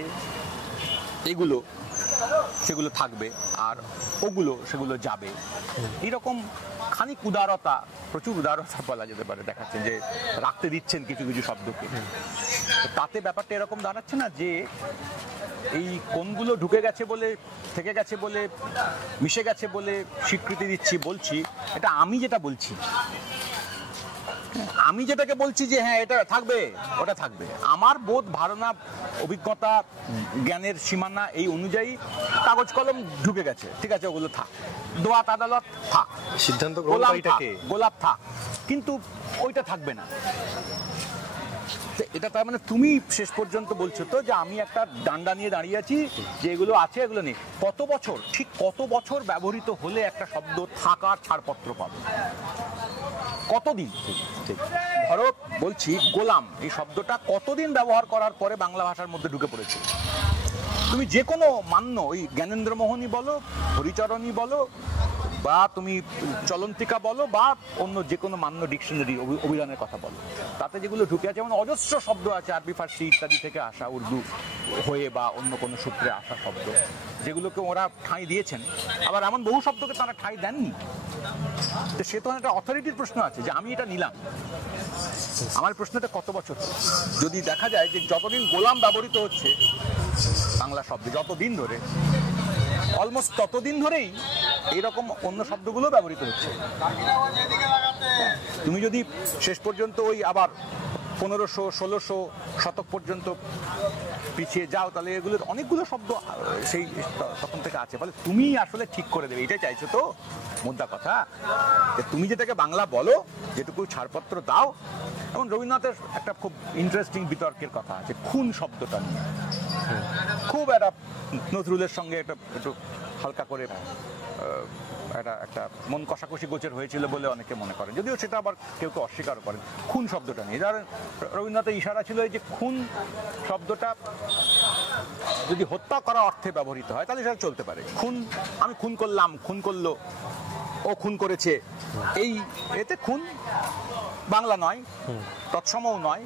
এগুলো, সেগুলো থাকবে, আর সেগুলো যাবে, এইরকম খানিক উদারতা, প্রচুর উদারতা বলা যেতে পারে, দেখাচ্ছেন যে রাখতে দিচ্ছেন কিছু কিছু শব্দকে। তাতে ব্যাপারটা এরকম দাঁড়াচ্ছে না যে এই কোনগুলো ঢুকে গেছে বলে, থেকে গেছে বলে, মিশে গেছে বলে স্বীকৃতি দিচ্ছি, বলছি, এটা আমি যেটা বলছি, আমি যেটাকে বলছি যে হ্যাঁ এটা থাকবে, ওটা থাকবে, আমার বোধ, ধারণা, অভিজ্ঞতা, জ্ঞানের সীমানা এই অনুযায়ী কাগজ কলম ঢুকে গেছে, ঠিক আছে, ওগুলো থাক, দোয়াত আদালত থাক, সিদ্ধান্ত গ্রহণকারীটাকে গোলাপ থাক, কিন্তু ওইটা থাকবে না। এটা তার মানে তুমি শেষ পর্যন্ত বলছো তো যে আমি একটা ডান্ডা নিয়ে দাঁড়িয়ে আছি, যে এগুলো আছে এগুলো নেই। কত বছর, ঠিক কত বছর ব্যবহৃত হলে একটা শব্দ থাকার ছাড়পত্র পাবে? কতদিন? ধরো বলছি গোলাম, এই শব্দটা কতদিন ব্যবহার করার পরে বাংলা ভাষার মধ্যে ঢুকে পড়েছে? তুমি যে কোনো মান্য, ওই জ্ঞানেন্দ্র মোহনই বলো, হরিচরণই বলো, বা তুমি চলন্তিকা বলো, বা অন্য যে কোনো মান্য ডিকশনারি অভিধানের কথা বলো, তাতে যেগুলো ঢুকে আছে, যেমন অজস্র শব্দ আছে আরবি ফার্সি ইত্যাদি থেকে আসা, উর্দু হয়ে বা অন্য কোনো সূত্রে আসা শব্দ, যেগুলোকে ওরা ঠাঁই দিয়েছেন। আবার এমন বহু শব্দকে তারা ঠাঁই দেননি। তো সে তো একটা অথরিটির প্রশ্ন আছে যে আমি এটা নিলাম। আমার প্রশ্নটা কত বছর? যদি দেখা যায় যে যতদিন গোলাম ব্যবহৃত হচ্ছে বাংলা শব্দে, যতদিন ধরে, অলমোস্ট ততদিন ধরেই এইরকম অন্য শব্দগুলো ব্যবহৃত হচ্ছে। তুমি যদি শেষ পর্যন্ত ওই আবার 1500-1600 শতক পর্যন্ত পিছিয়ে যাও, তাহলে এগুলোর অনেকগুলো শব্দ সেই তখন থেকে আছে। ফলে তুমি আসলে ঠিক করে দেবে, এটাই চাইছো তো মুদ্রা কথা, যে তুমি যেটাকে বাংলা বলো, যেটুকু ছাড়পত্র দাও। এবং রবীন্দ্রনাথের একটা খুব ইন্টারেস্টিং বিতর্কের কথা আছে খুন শব্দটা নিয়ে, খুব একটা নজরুলের সঙ্গে একটু হালকা করে একটা মন কষাকষি গোচর হয়েছিল বলে অনেকে মনে করেন, যদিও সেটা আবার কেউ কেউ অস্বীকারও করেন। খুন শব্দটা নিয়ে রবীন্দ্রনাথের ইশারা ছিল যে খুন শব্দটা যদি হত্যা করা অর্থে ব্যবহৃত হয় তাহলে সেটা চলতে পারে। খুন, আমি খুন করলাম, খুন করলো, ও খুন করেছে, এই এতে খুন বাংলা নয়, তৎসমও নয়,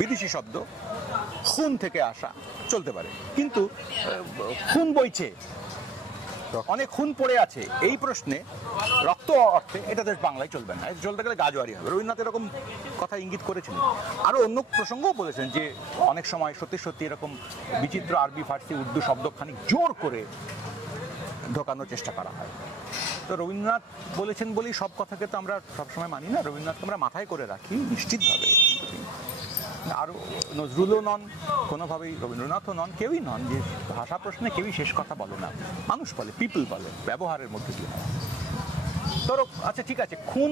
বিদেশি শব্দ, খুন থেকে আসা, চলতে পারে। কিন্তু খুন বইছে, অনেক খুন পড়ে আছে, এই প্রশ্নে রক্ত অর্থে এটা দেশ বাংলায় চলবে না, চলতে গেলে গাজোয়ারি হবে। রবীন্দ্রনাথ এরকম কথা ইঙ্গিত করেছিলেন। আরও অন্য প্রসঙ্গও বলেছেন যে অনেক সময় সত্যি সত্যি এরকম বিচিত্র আরবি ফার্সি উর্দু শব্দ খানিক জোর করে ঢোকানোর চেষ্টা করা হয়। তো রবীন্দ্রনাথ বলেছেন বলেই সব কথাকে তো আমরা সবসময় মানি না, রবীন্দ্রনাথকে আমরা মাথায় করে রাখি নিশ্চিতভাবে। আর নজরুলও নন কোনোভাবেই, রবীন্দ্রনাথও নন, কেউই নন যে ভাষা প্রশ্নে কেউই শেষ কথা বলে না। মানুষ বলে, পিপল বলে, ব্যবহারের মধ্যে দিয়ে। ধরো আচ্ছা ঠিক আছে, খুন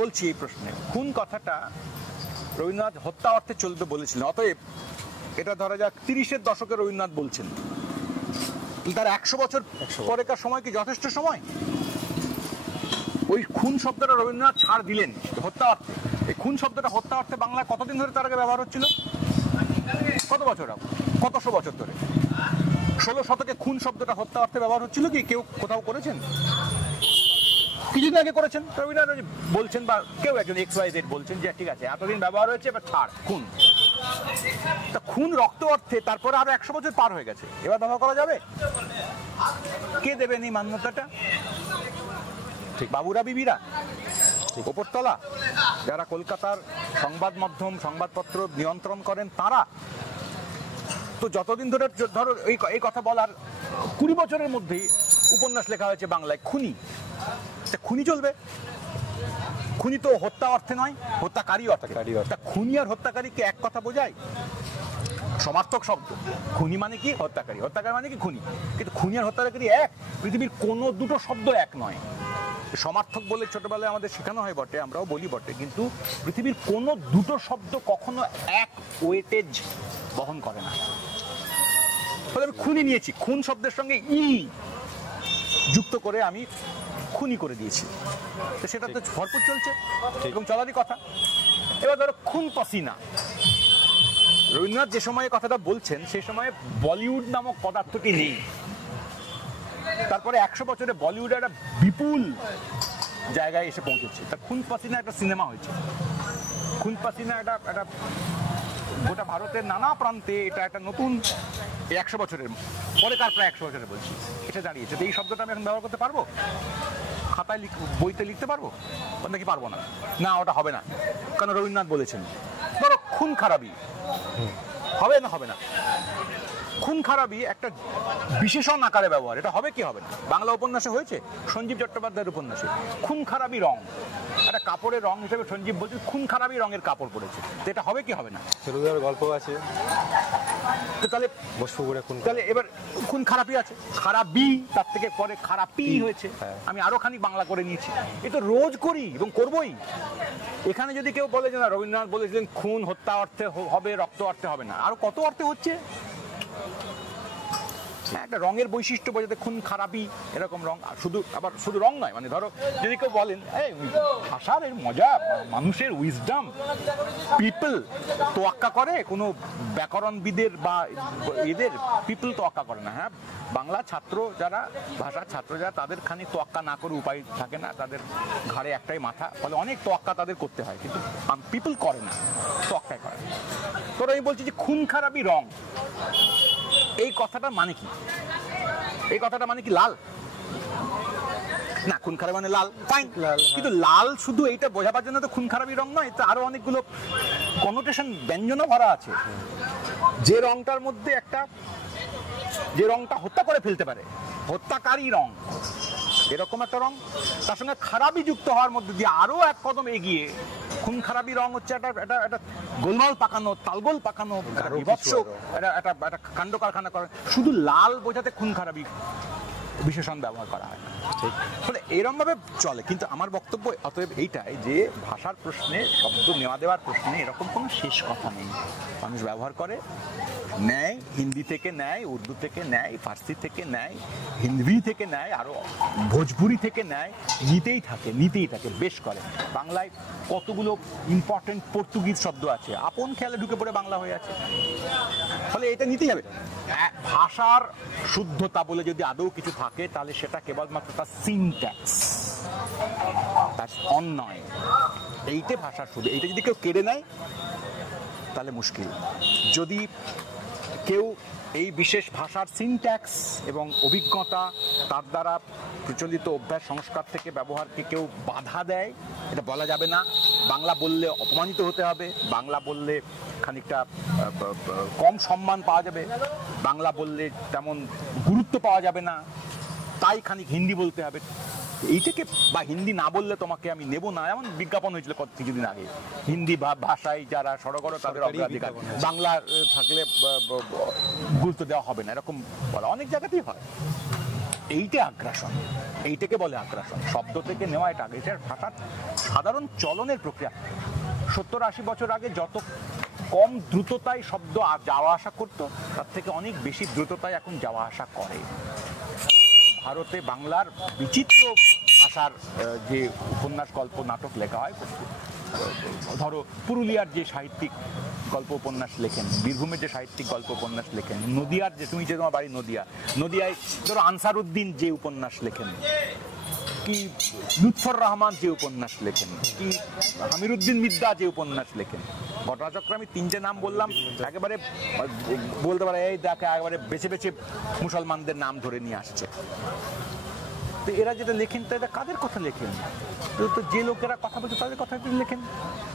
বলছি এই প্রশ্নে, খুন কথাটা রবীন্দ্রনাথ হত্যা অর্থে চলবে বলেছিলেন। অতএব এটা ধরা যাক 30-এর দশকে রবীন্দ্রনাথ বলছেন, তার 100 বছর পরেকার সময় কি যথেষ্ট সময়? ওই খুন শব্দটা রবীন্দ্রনাথ ছাড় দিলেন হত্যা অর্থে। এই খুন শব্দটা হত্যা অর্থে বাংলায় কতদিন ধরে তার আগে ব্যবহার হচ্ছিল? কত বছর, কতশো বছর ধরে? 16 শতকে খুন শব্দটা হত্যা অর্থে ব্যবহার হচ্ছিল কি কেউ কোথাও করেছেন? কিছুদিন আগে করেছেন রবীন্দ্রনাথ বলছেন, বা কেউ একজন XYZ বলছেন যে ঠিক আছে এতদিন ব্যবহার হয়েছে, এবার ছাড় খুন। তা খুন রক্ত অর্থে তারপরে আরো 100 বছর পার হয়ে গেছে, এবার ব্যবহার করা যাবে? কে দেবেন এই মান্যতাটা? বাবুরা বিবিরা, উপরতলা, যারা কলকাতার সংবাদ মাধ্যম সংবাদপত্র নিয়ন্ত্রণ করেন তারা। তো যতদিন ধরে ধরো এই কথা বলার 20 বছরের মধ্যেই উপন্যাস লেখা হয়েছে বাংলায় খুনি, খুনি চলবে? খুনি তো হত্যা অর্থে নয়, হত্যাকারী অর্থে। তা খুনি আর হত্যাকারীকে এক কথা বোঝায়? সমার্থক শব্দ। খুনি মানে কি? হত্যাকারী। হত্যাকারী মানে কি? খুনি। কিন্তু খুনি আর হত্যাকারী এক, পৃথিবীর কোনো দুটো শব্দ এক নয়। সমার্থক বলে ছোটবেলায় আমাদের শেখানো হয় বটে, আমরাও বলি বটে, কিন্তু পৃথিবীর কোনো দুটো শব্দ কখনো এক ওয়েটেজ বহন করে না। ফলে আমি খুনি নিয়েছি, খুন শব্দের সঙ্গে ই যুক্ত করে আমি খুনি করে দিয়েছি, তো সেটা তো ভরপুর চলছে এবং চলারই কথা। এবার ধরো খুন পসিনা, রবীন্দ্রনাথ যে সময়ে কথাটা বলছেন সে সময়ে বলিউড নামক পদার্থটি নেই। তারপরে 100 বছরে বলিউড একটা বিপুল জায়গায় এসে পৌঁছেছে। তা খুন পাসিনা একটা সিনেমা হয়েছে, খুন পাসিনা একটা গোটা ভারতের নানা প্রান্তে এটা একটা নতুন 100 বছরের পরেকার, প্রায় 100 বছরের বলছি, এটা দাঁড়িয়েছে। তো এই শব্দটা আমি এখন ব্যবহার করতে পারবো? খাতায় বইতে লিখতে পারবো নাকি পারবো না? না, ওটা হবে না, কারণ রবীন্দ্রনাথ বলেছেন। ধরো খুন খারাপি, হবে না? হবে না। খুন খারাপই একটা বিশেষণ আকারে ব্যবহার, এটা হবে কি হবে না? বাংলা উপন্যাসে হয়েছে, সঞ্জীব চট্টোপাধ্যায়ের উপন্যাসে খুন খারাপি রং, একটা কাপড়ের রং হিসেবে সঞ্জীব বলছে খুন খারাপি রঙের কাপড় পরেছে, তো এটা হবে কি হবে না? ফেলুদার গল্প আছে, তো তাহলে বসপুকুরে খুন, তাহলে এবার খুন খারাপই আছে, খারাপি তার থেকে পরে খারাপি হয়েছে। আমি আরো খানিক বাংলা করে নিয়েছি, এ তো রোজ করি এবং করবই। এখানে যদি কেউ বলে যে না রবীন্দ্রনাথ বলেছিলেন খুন হত্যা অর্থে হবে, রক্ত অর্থে হবে না, আরো কত অর্থে হচ্ছে। একটা রঙের বৈশিষ্ট্য বোঝাতে খুন খারাপি এরকম রং, শুধু আবার শুধু রং নয়, মানে ধরো যদি কেউ বলেন এই ভাষার এর মজা, মানুষের উইজডম, পিপল তোয়াক্কা করে, কোনো ব্যাকরণবিদের বা এদের পিপল তোয়াক্কা করে না। হ্যাঁ, বাংলা ছাত্র যারা, ভাষার ছাত্র যারা, তাদের খানিক তোয়াক্কা না করে উপায় থাকে না, তাদের ঘাড়ে একটাই মাথা, ফলে অনেক তোয়াক্কা তাদের করতে হয়, কিন্তু পিপল করে না, তোয়াক্কাই করে। তোরা আমি বলছি যে খুন খারাপি রং, এই কথাটা মানে কি? এই কথাটা মানে কি লাল? না, খুন খারাপ মানে লাল, ফাইন, কিন্তু লাল শুধু এইটা বোঝাবার জন্য তো খুন খারাপি রং নয়, তো আরো অনেকগুলো কনোটেশন ব্যঞ্জনও ভরা আছে। যে রংটার মধ্যে একটা, যে রংটা হত্যা করে ফেলতে পারে, হত্যাকারী রং, এরকম একটা রং, তার সঙ্গে খারাপি যুক্ত হওয়ার মধ্যে দিয়ে আরো এক কদম এগিয়ে খুন খারাপি রং হচ্ছে একটা গোলমাল পাকানো, তালগোল পাকানো, বিভৎস একটা কাণ্ড কারখানা করে। শুধু লাল বোঝাতে খুন খারাপি বিশেষণ ব্যবহার করা হয়, ফলে এরম ভাবে চলে। কিন্তু আমার বক্তব্য অতএব এইটাই যে ভাষার প্রশ্নে, শব্দ নেওয়া দেওয়ার প্রশ্নে এরকম কোনো শেষ কথা নেই। মানুষ ব্যবহার করে, নেয়, হিন্দি থেকে নেয়, উর্দু থেকে নেয়, ফার্সি থেকে নেয়, হিন্দি থেকে নেয়, আরো ভোজপুরি থেকে নেয়, নিতেই থাকে, বেশ করে। বাংলায় কতগুলো ইম্পর্টেন্ট পর্তুগিজ শব্দ আছে, আপন খেয়ালে ঢুকে পড়ে বাংলা হয়ে আছে, ফলে এটা নিতেই হবে। ভাষার শুদ্ধতা বলে যদি আদৌ কিছু থাকে, তাহলে সেটা কেবলমাত্র তার সিনট্যাক্স, তার অন্যয়, এইটা ভাষার শুদ্ধ। এইটা যদি কেউ কেড়ে নেয় তাহলে মুশকিল। যদি কেউ এই বিশেষ ভাষার সিনট্যাক্স এবং অভিজ্ঞতা, তার দ্বারা প্রচলিত অভ্যাস সংস্কার থেকে ব্যবহারকে কেউ বাধা দেয়, এটা বলা যাবে না। বাংলা বললে অপমানিত হতে হবে, বাংলা বললে খানিকটা কম সম্মান পাওয়া যাবে, বাংলা বললে তেমন গুরুত্ব পাওয়া যাবে না, তাই খানিক হিন্দি বলতে হবে, এইটাকে, বা হিন্দি না বললে তোমাকে আমি নেব না, এমন বিজ্ঞাপন হয়েছিল কিছুদিন আগে। হিন্দি ভাষায় যারা সড়গড় তাদের অগ্রাধিকার, বাংলা থাকলে গুরুত্ব দেওয়া হবে না, এরকম বলা অনেক জায়গাতেই হয়। এইটা আগ্রাসন, এইটাকে বলে আগ্রাসন, শব্দ থেকে নেওয়া এটা আগ্রাসন। ভাষার সাধারণ চলনের প্রক্রিয়া। 70-80 বছর আগে যত কম দ্রুততায় শব্দ যাওয়া আসা করতো, তার থেকে অনেক বেশি দ্রুততায় এখন যাওয়া আসা করে। ভারতে বাংলার বিচিত্র ভাষার যে উপন্যাস, গল্প, নাটক লেখা হয়, ধরো পুরুলিয়ার যে সাহিত্যিক গল্প উপন্যাস লেখেন, বীরভূমের যে সাহিত্যিক গল্প উপন্যাস লেখেন, নদিয়ার যে, তুমি যে তোমার বাড়ি নদিয়ায় ধরো আনসারউদ্দিন যে উপন্যাস লেখেন, কি লুৎফর রহমান যে উপন্যাস লেখেন, কি আমিরুদ্দিন মিদ্দা যে উপন্যাস লেখেন, ঘটনাচক্রে আমি 3টে নাম বললাম, একেবারে বলতে পারে এই দেখে একেবারে বেছে বেছে মুসলমানদের নাম ধরে নিয়ে আসছে। তো এরা যেটা লেখেন, তো এটা কাদের কথা লেখেন? তো যে লোকেরা কথা বলছে তাদের কথা লেখেন।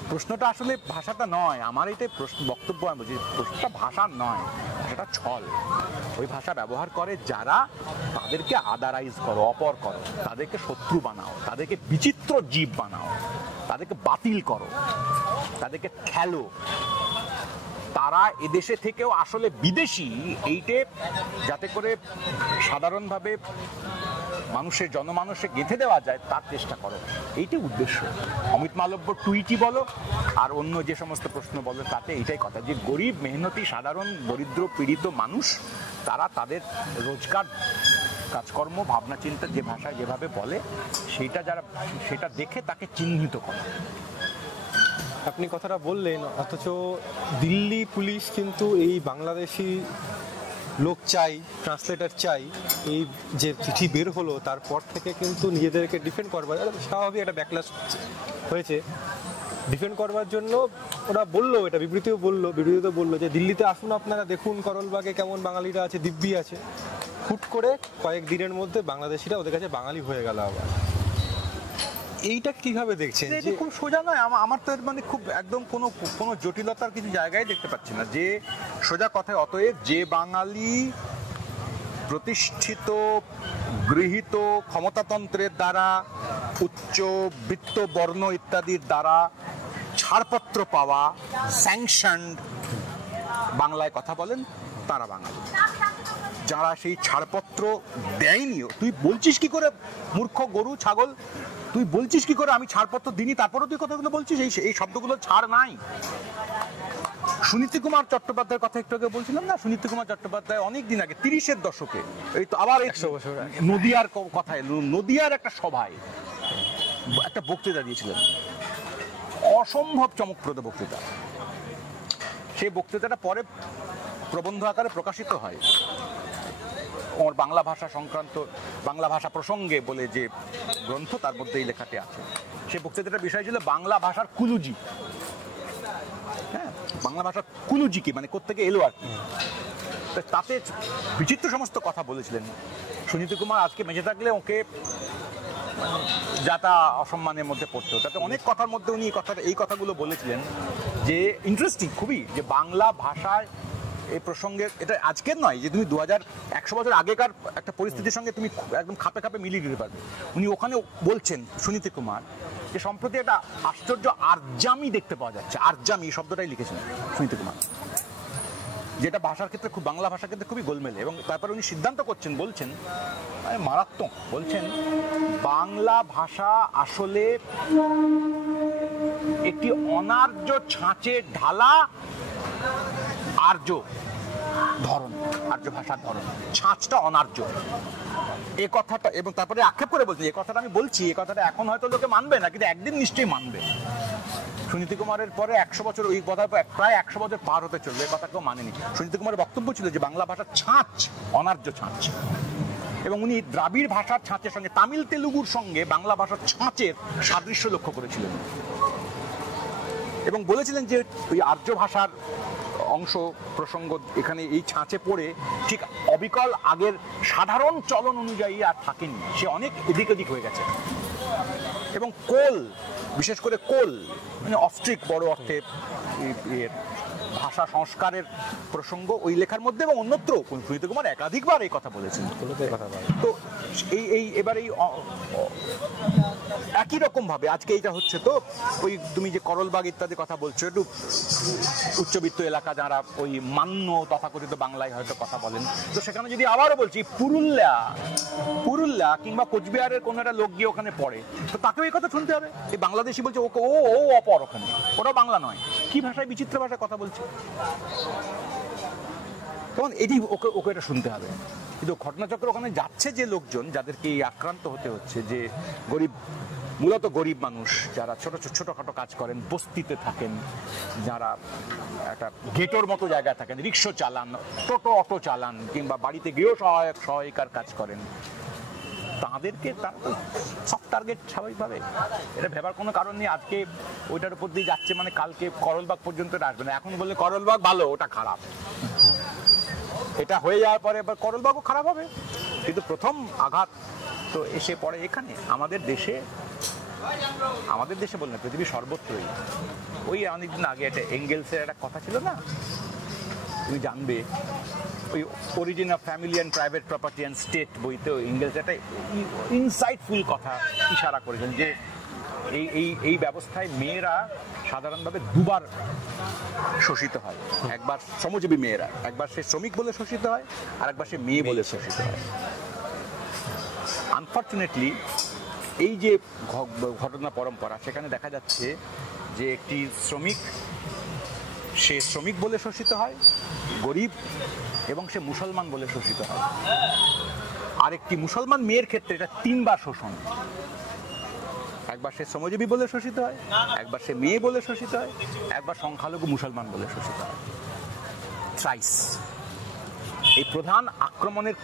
প্রশ্নটা আসলে ভাষাটা নয়, আমার এটাই প্রশ্ন, বক্তব্য আমি বলছি, প্রশ্নটা ভাষা নয়, সেটা ছল। ওই ভাষা ব্যবহার করে যারা, তাদেরকে আদারাইজ করো, অপর করো, তাদেরকে শত্রু বানাও, তাদেরকে বিচিত্র জীব বানাও, তাদেরকে বাতিল করো, তাদেরকে খেলো। তারা এদেশে থেকেও আসলে বিদেশি, এইটে যাতে করে সাধারণভাবে মানুষের জনমানসে গেঁথে দেওয়া যায় তার চেষ্টা করো, এইটাই উদ্দেশ্য। অমিত মালব্য টুইটই বলো আর অন্য যে সমস্ত প্রশ্ন বলো, তাতে এইটাই কথা, যে গরিব মেহনতি সাধারণ দরিদ্র পীড়িত মানুষ, তারা তাদের রোজগার, কাজকর্ম, ভাবনা চিন্তা যে ভাষায় যেভাবে বলে, সেটা দেখে তাকে চিহ্নিত করে। আপনি কথাটা বললেন, অথচ দিল্লি পুলিশ কিন্তু এই বাংলাদেশি লোক চাই, ট্রান্সলেটর চাই, এই যে চিঠি বের হলো তারপর থেকে কিন্তু নিজেদেরকে ডিফেন্ড করবার, স্বাভাবিক একটা ব্যাকলাশ হয়েছে, ডিফেন্ড করবার জন্য ওরা বললো, এটা বিবৃতিতে বললো যে দিল্লিতে আসুন আপনারা, দেখুন করলবাগে কেমন বাঙালিরা আছে, দিব্যি আছে। হুট করে কয়েক দিনের মধ্যে বাংলাদেশিরা ওদের কাছে বাঙালি হয়ে গেল আবার। এইটা কিভাবে দেখছেন? এটা খুব সোজা নয়, আমার তো মানে খুব একদম কোনো জটিলতার কিছু জায়গায় দেখতে পাচ্ছি না। যে সোজা কথায়, অতএব যে বাঙালি প্রতিষ্ঠিত গৃহীত ক্ষমতাতন্ত্রের দ্বারা, উচ্চ বৃত্ত বর্ণ ইত্যাদির দ্বারা ছাড়পত্র পাওয়া, স্যাংশনড বাংলায় কথা বলেন, তারা বাঙালি। যারা সেই ছাড়পত্র দেয়নিও, তুই বলছিস কি করে মূর্খ গরু ছাগল, তুই বলছিস কি করে আমি ছাড়পত্র দিইনি, তারপরেও তুই কথাগুলো বলছিস, এই শব্দগুলো ছাড় নাই। সুনীতি কুমার চট্টোপাধ্যায়ের কথা একটু আগে বলছিলাম না, সুনীতি কুমার চট্টোপাধ্যায় অনেক দিন আগে 30-এর দশকে, এই তো আবার 100 বছর নদিয়ার কথায়, নদিয়ার একটা সভায় একটা বক্তৃতা দিয়েছিলেন, অসম্ভব চমকপ্রদ বক্তৃতা। সেই বক্তৃতাটা পরে প্রবন্ধ আকারে প্রকাশিত হয়। ওর বাংলা ভাষা সংক্রান্ত, বাংলা ভাষা প্রসঙ্গে বলে যে গ্রন্থ, তার মধ্যে এই লেখাটি আছে। সেই বক্তৃতাটার বিষয় ছিল বাংলা ভাষার কুলুজি। হ্যাঁ, বাংলা ভাষার কুলুজি কি, মানে কোত্থেকে এলো আর কি। তাতে বিচিত্র সমস্ত কথা বলেছিলেন সুনীতি কুমার। আজকে বেঁচে থাকলে ওকে যাতা অসম্মানের মধ্যে পড়তো। তাতে অনেক কথার মধ্যে উনি এই কথাগুলো বলেছিলেন যে ইন্টারেস্টিং খুবই, যে বাংলা ভাষায় এই প্রসঙ্গে, এটা আজকের নয় যে তুমি 2100 বছর আগেকার একটা পরিস্থিতির সঙ্গে তুমি একদম খাপে খাপে মিলিয়ে দিতে পারবে। উনি ওখানে বলছেন সুনীতি কুমার যে সম্প্রতি একটা আশ্চর্য আরজামি দেখতে পাওয়া যাচ্ছে। আরজামি শব্দটাই লিখেছেন সুনীতি কুমার, যেটা ভাষার ক্ষেত্রে খুব, বাংলা ভাষার ক্ষেত্রে খুবই গোলমেলে। এবং তারপরে উনি সিদ্ধান্ত করছেন, বলছেন মারাত্মক, বলছেন বাংলা ভাষা আসলে একটি অনার্য ছাঁচে ঢালা আর্য ধরন, আর্য ভাষার ধরন, ছাঁচটা অনার্য, এ কথাটা। এবং তারপরে আক্ষেপ করে বলছে, এ কথাটা আমি বলছি, এ কথাটা এখন হয়তো লোকে মানবে না, কিন্তু একদিন নিশ্চয়ই মানবে। সুনীতি কুমারের পরে 100 বছর, ওই কথা প্রায় 100 বছর পার হতে চলবে, এ কথা কেউ মানেনি। সুনীতি কুমারের বক্তব্য ছিল যে বাংলা ভাষার ছাঁচ অনার্য ছাঁচ, এবং উনি দ্রাবিড় ভাষার ছাঁচের সঙ্গে, তামিল তেলুগুর সঙ্গে বাংলা ভাষার ছাঁচের সাদৃশ্য লক্ষ্য করেছিলেন, এবং বলেছিলেন যে ওই আর্য ভাষার অংশ প্রসঙ্গ এখানে এই ছাঁচে পড়ে ঠিক অবিকল আগের সাধারণ চলন অনুযায়ী আর থাকেনি, সে অনেক এদিক ওদিক হয়ে গেছে। এবং কোল, বিশেষ করে কোল মানে অস্ট্রিক বড় অর্থে ভাষা সংস্কারের প্রসঙ্গ ওই লেখার মধ্যে এবং অন্যত্র সুনীতি কুমার একাধিকবার এই কথা বলেছেন। তো এবার এই একই রকম ভাবে আজকে এইটা হচ্ছে, তো ওই তুমি যে করলবাগ ইত্যাদি কথা বলছো, একটু উচ্চবিত্ত এলাকা যারা ওই মান্য তথাকথিত বাংলায় হয়তো কথা বলেন, তো সেখানে যদি আবারও বলছি পুরুলিয়া কিংবা কোচবিহারের কোনো একটা লোক গিয়ে ওখানে পড়ে, তো তাকেও এই কথা শুনতে হবে। এই বাংলাদেশি বলছে ওকে ও অপর, ওখানে ওটাও বাংলা নয়, কি ভাষায় বিচিত্র ভাষায় কথা বলছে, তখন এটি ওকে এটা শুনতে হবে। কিন্তু ঘটনাচক্র ওখানে যাচ্ছে যে লোকজন, যাদেরকে এই আক্রান্ত হতে হচ্ছে, যে মূলত গরিব মানুষ, যারা ছোটখাটো কাজ করেন, বস্তিতে থাকেন, যারা একটা গেটোর মতো জায়গায় থাকেন, রিক্সা চালান, টোটো অটো চালান, কিংবা বাড়িতে গৃহ সহায়িকার কাজ করেন, তাদেরকে সফট টার্গেট স্বাভাবিকভাবে। এটা ভেবার কোনো কারণ নেই। আজকে ওইটার উপর দিয়ে যাচ্ছে মানে কালকে করলবাগ পর্যন্ত আসবে না। এখন বললে করলবাগ ভালো, ওটা খারাপ, এটা হয়ে যাওয়ার পরে এবার করলবাগও খারাপ হবে। কিন্তু প্রথম আঘাত তো এসে পড়ে এখানে, আমাদের দেশে বললেন পৃথিবীর সর্বত্রই। ওই অনেকদিন আগে একটা এঙ্গেলসের একটা কথা ছিল না, তুমি জানবে, ওই origin of family and private property and state বইতে ইংরেজ একটা ইনসাইটফুল কথা ইশারা করেছেন, যে এই ব্যবস্থায় মেয়েরা সাধারণভাবে দুবার শোষিত হয়। একবার শ্রমজীবী মেয়েরা, একবার সে শ্রমিক বলে শোষিত হয়, আর একবার সে মেয়ে বলে শোষিত হয়। আনফর্চুনেটলি এই যে ঘটনা পরম্পরা, সেখানে দেখা যাচ্ছে যে একটি শ্রমিক, সে শ্রমিক বলে শোষিত হয়, গরিব, এবং সে মুসলমান বলে শোষিত হয়। আর একটি মুসলমান মেয়ের ক্ষেত্রে এটা 3বার শোষণ। একবার সে শ্রমজীবী বলে শোষিত হয়, একবার সে মেয়ে বলে শোষিত হয়, একবার সংখ্যালঘু মুসলমান বলে শোষিত হয়। থ্রাইস। এই প্রধান আক্রমণের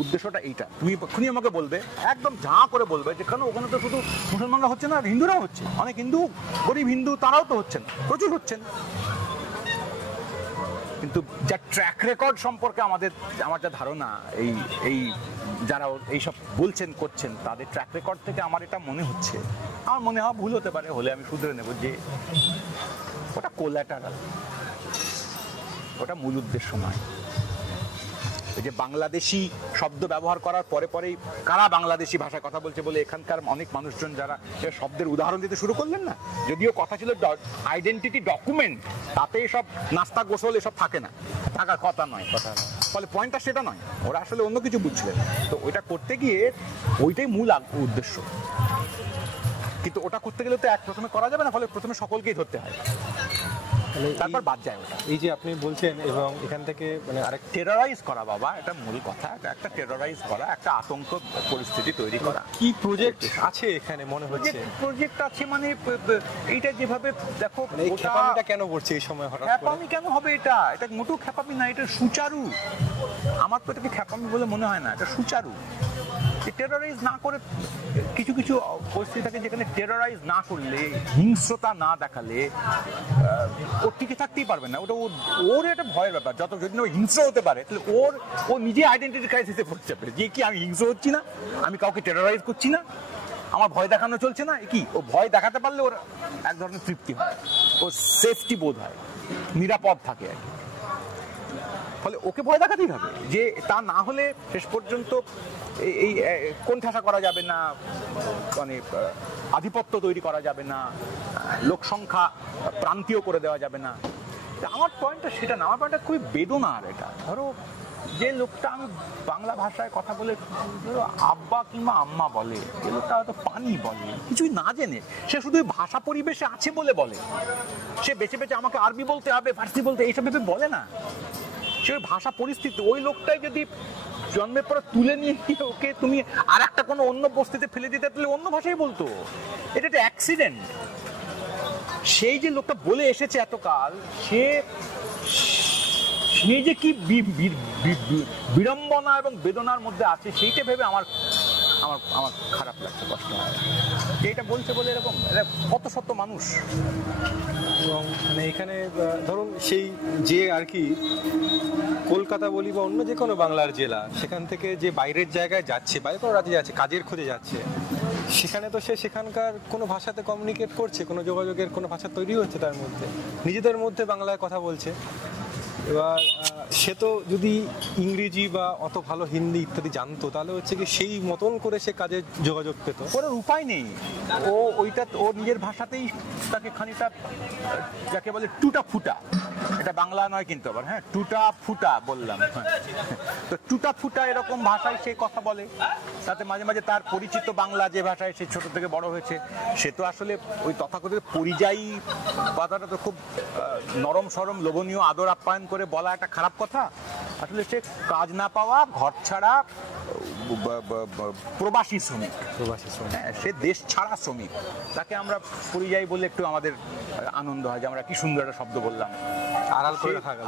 উদ্দেশ্যটা এইটা। তুমি আমাকে বলবে, একদম ঝাঁ করে বলবে, যে কেন ওখানে তো শুধু মুসলমানরা হচ্ছে না, হিন্দুরাও হচ্ছে, অনেক হিন্দু, গরিব হিন্দু, তারাও তো হচ্ছেন, প্রচুর হচ্ছেন। কিন্তু যা ট্র্যাক রেকর্ড সম্পর্কে আমার যা ধারণা, এই যারা এইসব বলছেন করছেন, তাদের ট্র্যাক রেকর্ড থেকে আমার এটা মনে হচ্ছে আমার মনে হয় ভুল হতে পারে, হলে আমি শুধরে নেব যে ওটা কোল্যাটারাল, ওটা মূল উদ্দেশ্য নয়। এই যে বাংলাদেশি শব্দ ব্যবহার করার পরে পরেই কারা বাংলাদেশি ভাষায় কথা বলছে বলে এখানকার অনেক মানুষজন যারা শব্দের উদাহরণ দিতে শুরু করলেন না, যদিও কথা ছিল আইডেন্টিটি ডকুমেন্ট, তাতে এসব নাস্তা গোসল এসব থাকে না, থাকার কথা নয়। ফলে পয়েন্টটা সেটা নয়, ওরা আসলে অন্য কিছু বুঝছিলেন। তো ওইটা করতে গিয়ে ওইটাই মূল উদ্দেশ্য, কিন্তু ওটা করতে গেলে তো প্রথমে করা যাবে না, ফলে প্রথমে সকলকেই ধরতে হয়, তারপর বাদ যায় ওটা। এই যে আপনি বলছেন এবং এখান থেকে মানে আরেক টেররাইজ করা, বাবা এটা মূল কথা, একটা টেররাইজ করা, একটা আতঙ্ক পরিস্থিতি তৈরি করা। কি প্রজেক্ট আছে এখানে মনে হচ্ছে? প্রজেক্ট আছে মানে এইটা যেভাবে দেখো, এই খেপামিটা কেন করছে এই সময় হঠাৎ করে? খেপামি কেন হবে? এটা মোটেও খেপামি না, এটা সুচারু। আমার তো এটাকে খেপামি বলে মনে হয় না, এটা সুচারু। টেররাইজ না করে কিছু কিছু পরিস্থিতি থাকে যেখানে টেররাইজ না করলে, হিংস্রতা না দেখালে ও টিকে থাকতেই পারবে না। ওটা ওর একটা ভয়ের ব্যাপার, যত যদি ও হিংস্র হতে পারে তাহলে ও নিজে আইডেন্টিটি ক্রাইসিসে পড়তে যাবে যে কি আমি হিংস্র হচ্ছি না, আমি কাউকে টেররাইজ করছি না, আমার ভয় দেখানো চলছে না। কি ও ভয় দেখাতে পারলে ওর এক ধরনের তৃপ্তি হয়, ও সেফটি বোধ হয়, নিরাপদ থাকে আর কি। ফলে ওকে ভয় দেখাতেই হবে, যে তা না হলে শেষ পর্যন্ত এই কোণঠাসা করা যাবে না, মানে আধিপত্য তৈরি করা যাবে না, লোক সংখ্যা প্রান্তীয় করে দেওয়া যাবে না। আমার পয়েন্টটা সেটা না, আমার পয়েন্টটা খুবই বেদনার। এটা ধরো যে লোকটা আমি বাংলা ভাষায় কথা বলে আব্বা কিংবা আম্মা বলে, যে লোকটা হয়তো পানি বলে কিছুই না জেনে, সে শুধু ভাষা পরিবেশে আছে বলে বলে, সে বেছে বেছে আমাকে আরবি বলতে হবে, ফার্সি বলতে, এইসব ভেবে বলে না। সে ভাষা পরিস্থিতি, ওই লোকটাই যদি জন্মের পরে তুলে নিয়ে গিয়ে ওকে তুমি আর একটা কোনো অন্য বস্তিতে ফেলে দিতে, তাহলে অন্য ভাষাই বলতো। এটা একটা অ্যাক্সিডেন্ট। সেই যে লোকটা বলে এসেছে এতকাল, সে যে কি বিড়ম্বনা এবং বেদনার মধ্যে আছে, সেইটা ভেবে আমার খারাপ লাগছে, কষ্ট হয়। এটা বলছে বলে এরকম কত শত মানুষ। এবং মানে এখানে ধরুন সেই যে আর কি কলকাতা বলি বা অন্য যে কোনো বাংলার জেলা, সেখান থেকে যে বাইরের জায়গায় যাচ্ছে, বাইরে কোনো রাজ্যে যাচ্ছে, কাজের খোঁজে যাচ্ছে, সেখানে তো সে সেখানকার কোনো ভাষাতে কমিউনিকেট করছে, কোনো যোগাযোগের কোনো ভাষা তৈরি হচ্ছে তার মধ্যে, নিজেদের মধ্যে বাংলায় কথা বলছে। এবার সে তো যদি ইংরেজি বা অত ভালো হিন্দি ইত্যাদি জানতো, তাহলে হচ্ছে কি সেই মতন করে সে কাজে যোগাযোগ পেত। ওর উপায় নেই, ও নিজের ভাষাতেই তাকে খানিকটা, যাকে বলে টুটা ফুটা, এটা বাংলা নয় কিন্তু আবার, হ্যাঁ টুটা ফুটা বললাম, তো টুটা ফুটা এরকম ভাষায় সে কথা বলে। তাতে মাঝে মাঝে তার পরিচিত বাংলা, যে ভাষায় সে ছোট থেকে বড় হয়েছে, সে তো আসলে ওই তথাকথিত পরিযায়ী কথাটা তো খুব নরম সরম লোভনীয় আদর আপ্যায়ন করে বলা একটা খারাপ কথা। আসলে সে কাজ না পাওয়া, ঘর ছাড়া প্রবাসী শ্রমিক, হ্যাঁ সে দেশ ছাড়া শ্রমিক। তাকে আমরা পরিযায়ী বললে একটু আমাদের আনন্দ হয়, যে আমরা কি সুন্দর একটা শব্দ বললাম। আড়াল করে রাখা গেল।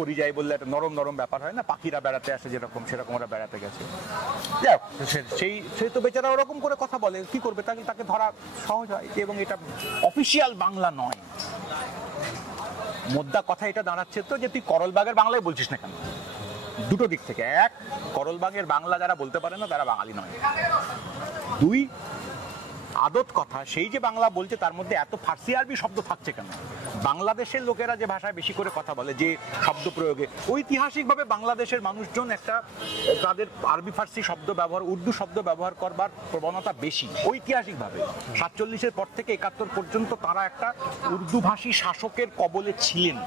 পরিযায়ী বললে একটা নরম নরম ব্যাপার হয় না, পাখিরা বেড়াতে আসে যেরকম, সেরকম ওরা বেড়াতে গেছে। যাই হোক, সে তো বেচারা ওরকম করে কথা বলে, কি করবে, তাকে ধরা সহজ হয়। এবং এটা অফিসিয়াল বাংলা নয়। মোদ্দা কথা এটা দাঁড়াচ্ছে তো, যে তুই করলবাগের বাংলায় বলছিস না কেন? দুটো দিক থেকে, এক, করলবাগের বাংলা যারা বলতে পারে না তারা বাঙালি নয়। দুই, আদত কথা, সেই যে বাংলা বলছে তার মধ্যে এত ফার্সি আরবি শব্দ থাকছে কেন? বাংলাদেশের লোকেরা যে ভাষায় বেশি করে কথা বলে, যে শব্দ প্রয়োগে, ঐতিহাসিকভাবে বাংলাদেশের মানুষজন একটা তাদের আরবি ফার্সি শব্দ ব্যবহার, উর্দু শব্দ ব্যবহার করবার প্রবণতা বেশি ঐতিহাসিকভাবে। 47-এর পর থেকে 71 পর্যন্ত তারা একটা উর্দুভাষী শাসকের কবলে ছিলেন।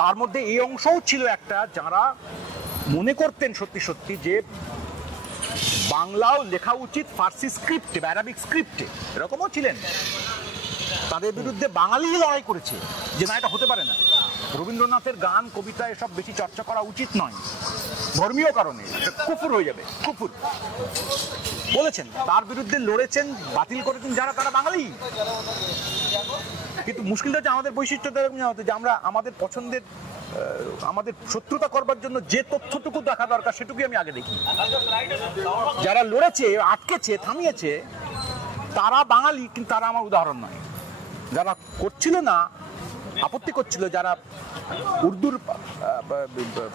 তার মধ্যে এই অংশও ছিল একটা, যারা মনে করতেন সত্যি সত্যি যে বাংলাও লেখা উচিত ফার্সি স্ক্রিপ্টে বা অ্যারাবিক স্ক্রিপ্টে, এরকমও ছিলেন। তাদের বিরুদ্ধে বাঙালি লড়াই করেছে যে না, এটা হতে পারে না, রবীন্দ্রনাথের গান কবিতা এসব বেশি চর্চা করা উচিত নয়, ধর্মীয় কারণে কুফর হয়ে যাবে, কুফর বলেছেন। তার বিরুদ্ধে লড়েছেন, বাতিল করেছেন যারা, তারা বাঙালি। কিন্তু মুশকিলটা হচ্ছে আমাদের বৈশিষ্ট্যটা এরকম হতো যে আমরা আমাদের পছন্দের, আমাদের শত্রুতা করবার জন্য যে তথ্যটুকু দেখা দরকার সেটুকুই আমি আগে দেখি। যারা লড়েছে, আটকেছে, থামিয়েছে, তারা বাঙালি, কিন্তু তারা আমার উদাহরণ নয়। যারা করছিল না, আপত্তি করছিল, যারা উর্দুর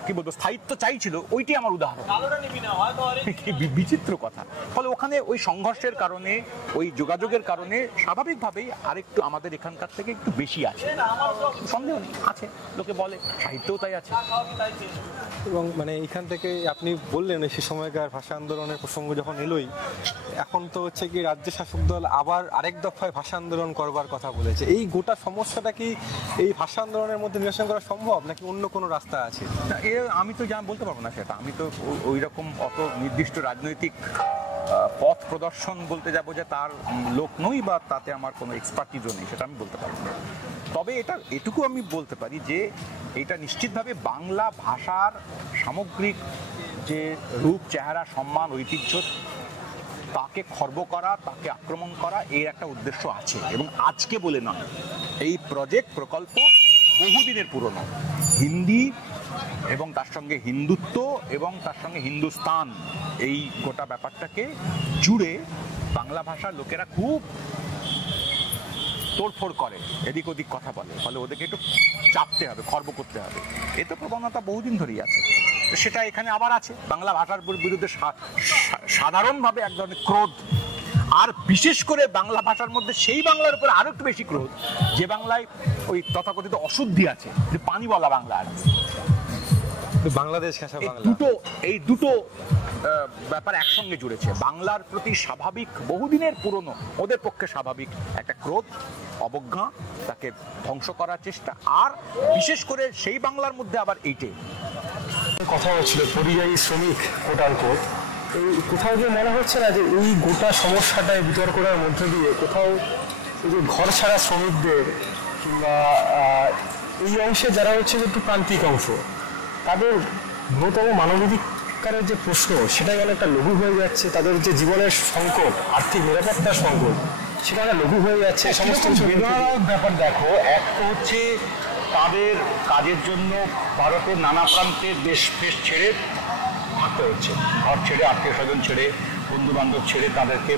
কি বলবো স্থায়িত্ব চাইছিল, ওইটি আমার উদাহরণ। বিচিত্র কথা। ফলে ওখানে ওই সংঘর্ষের কারণে, ওই যোগাযোগের কারণে স্বাভাবিকভাবেই আরেকটু আমাদের এখানকার থেকে একটু বেশি আছে, সন্দেহ নেই আছে, লোকে বলে, সাহিত্যও তাই আছে। এবং মানে এইখান থেকে আপনি বললেন সে সময়কার ভাষা আন্দোলনের প্রসঙ্গ যখন এলোই, এখন তো হচ্ছে কি রাজ্য শাসক দল আবার আরেক দফায় ভাষা আন্দোলন করবার কথা বলেছে। এই গোটা সমস্যাটা কি এই ভাষা আন্দোলনের মধ্যে নিরসন করা সম্ভব, নাকি অন্য কোনো রাস্তা আছে? না, আমি তো বলতে পারবো না সেটা। আমি তো ওই রকম অত নির্দিষ্ট রাজনৈতিক পথ প্রদর্শন বলতে যাবো যে তার লোক নই, বা তাতে আমার কোনো এক্সপার্টিজও নেই, সেটা আমি বলতে পারবো না। তবে এটুকু আমি বলতে পারি যে এটা নিশ্চিতভাবে বাংলা ভাষার সামগ্রিক যে রূপ, চেহারা, সম্মান, ঐতিহ্য, তাকে খর্ব করা, তাকে আক্রমণ করা, এর একটা উদ্দেশ্য আছে। এবং আজকে বলে নয়, এই প্রকল্প বহুদিনের পুরনো। হিন্দি এবং তার সঙ্গে হিন্দুত্ব এবং তার সঙ্গে হিন্দুস্তান, এই গোটা ব্যাপারটাকে জুড়ে বাংলা ভাষার লোকেরা খুব তোড়ফোড় করে, এদিক ওদিক কথা বলে। ফলে ওদেরকে একটু চাপতে হবে, খর্ব করতে হবে। এ তো প্রবণতা বহুদিন ধরেই আছে। তো সেটা এখানে আবার আছে। বাংলা ভাষার বিরুদ্ধে সাধারণভাবে এক ধরনের ক্রোধ, আর বিশেষ করে বাংলা ভাষার মধ্যে সেই বাংলার উপরে আরো একটু বেশি ক্রোধ যে বাংলায় ওই তথাকথিত অশুদ্ধি আছে, যে পানি বলা বাংলা আর বাংলাদেশ ভাষা, এই দুটো ব্যাপার একসঙ্গে জুড়েছে। বাংলার প্রতি স্বাভাবিক, বহুদিনের পুরনো, ওদের পক্ষে স্বাভাবিক একটা ক্রোধ, অবজ্ঞা, তাকে ধ্বংস করার চেষ্টা, আর বিশেষ করে সেই বাংলার মধ্যে আবার এইটে কথা হচ্ছিল পরিযায়ী শ্রমিক কোটার কোট। এই কোথাও যে মনে হচ্ছে না যে এই গোটা সমস্যাটায় বিচার করার মধ্যে দিয়ে কোথাও এই যে ঘর ছাড়া শ্রমিকদের কিংবা এই অংশে যারা হচ্ছে একটু প্রান্তিক অংশ, তাদের ন্যূনতম মানবাধিকারের যে প্রশ্ন, সেটাই অনেকটা লঘু হয়ে যাচ্ছে। তাদের যে জীবনের সংকট, আর্থিক নিরাপত্তার সংকট, সেটা লঘু হয়ে যাচ্ছে। সমস্ত ব্যাপার দেখো, এক হচ্ছে তাদের কাজের জন্য ভারতের নানা প্রান্তের দেশ ফেস ছেড়ে থাকতে হচ্ছে, ঘর ছেড়ে, আত্মীয় স্বজন ছেড়ে, বন্ধু বান্ধব ছেড়ে, তাদেরকে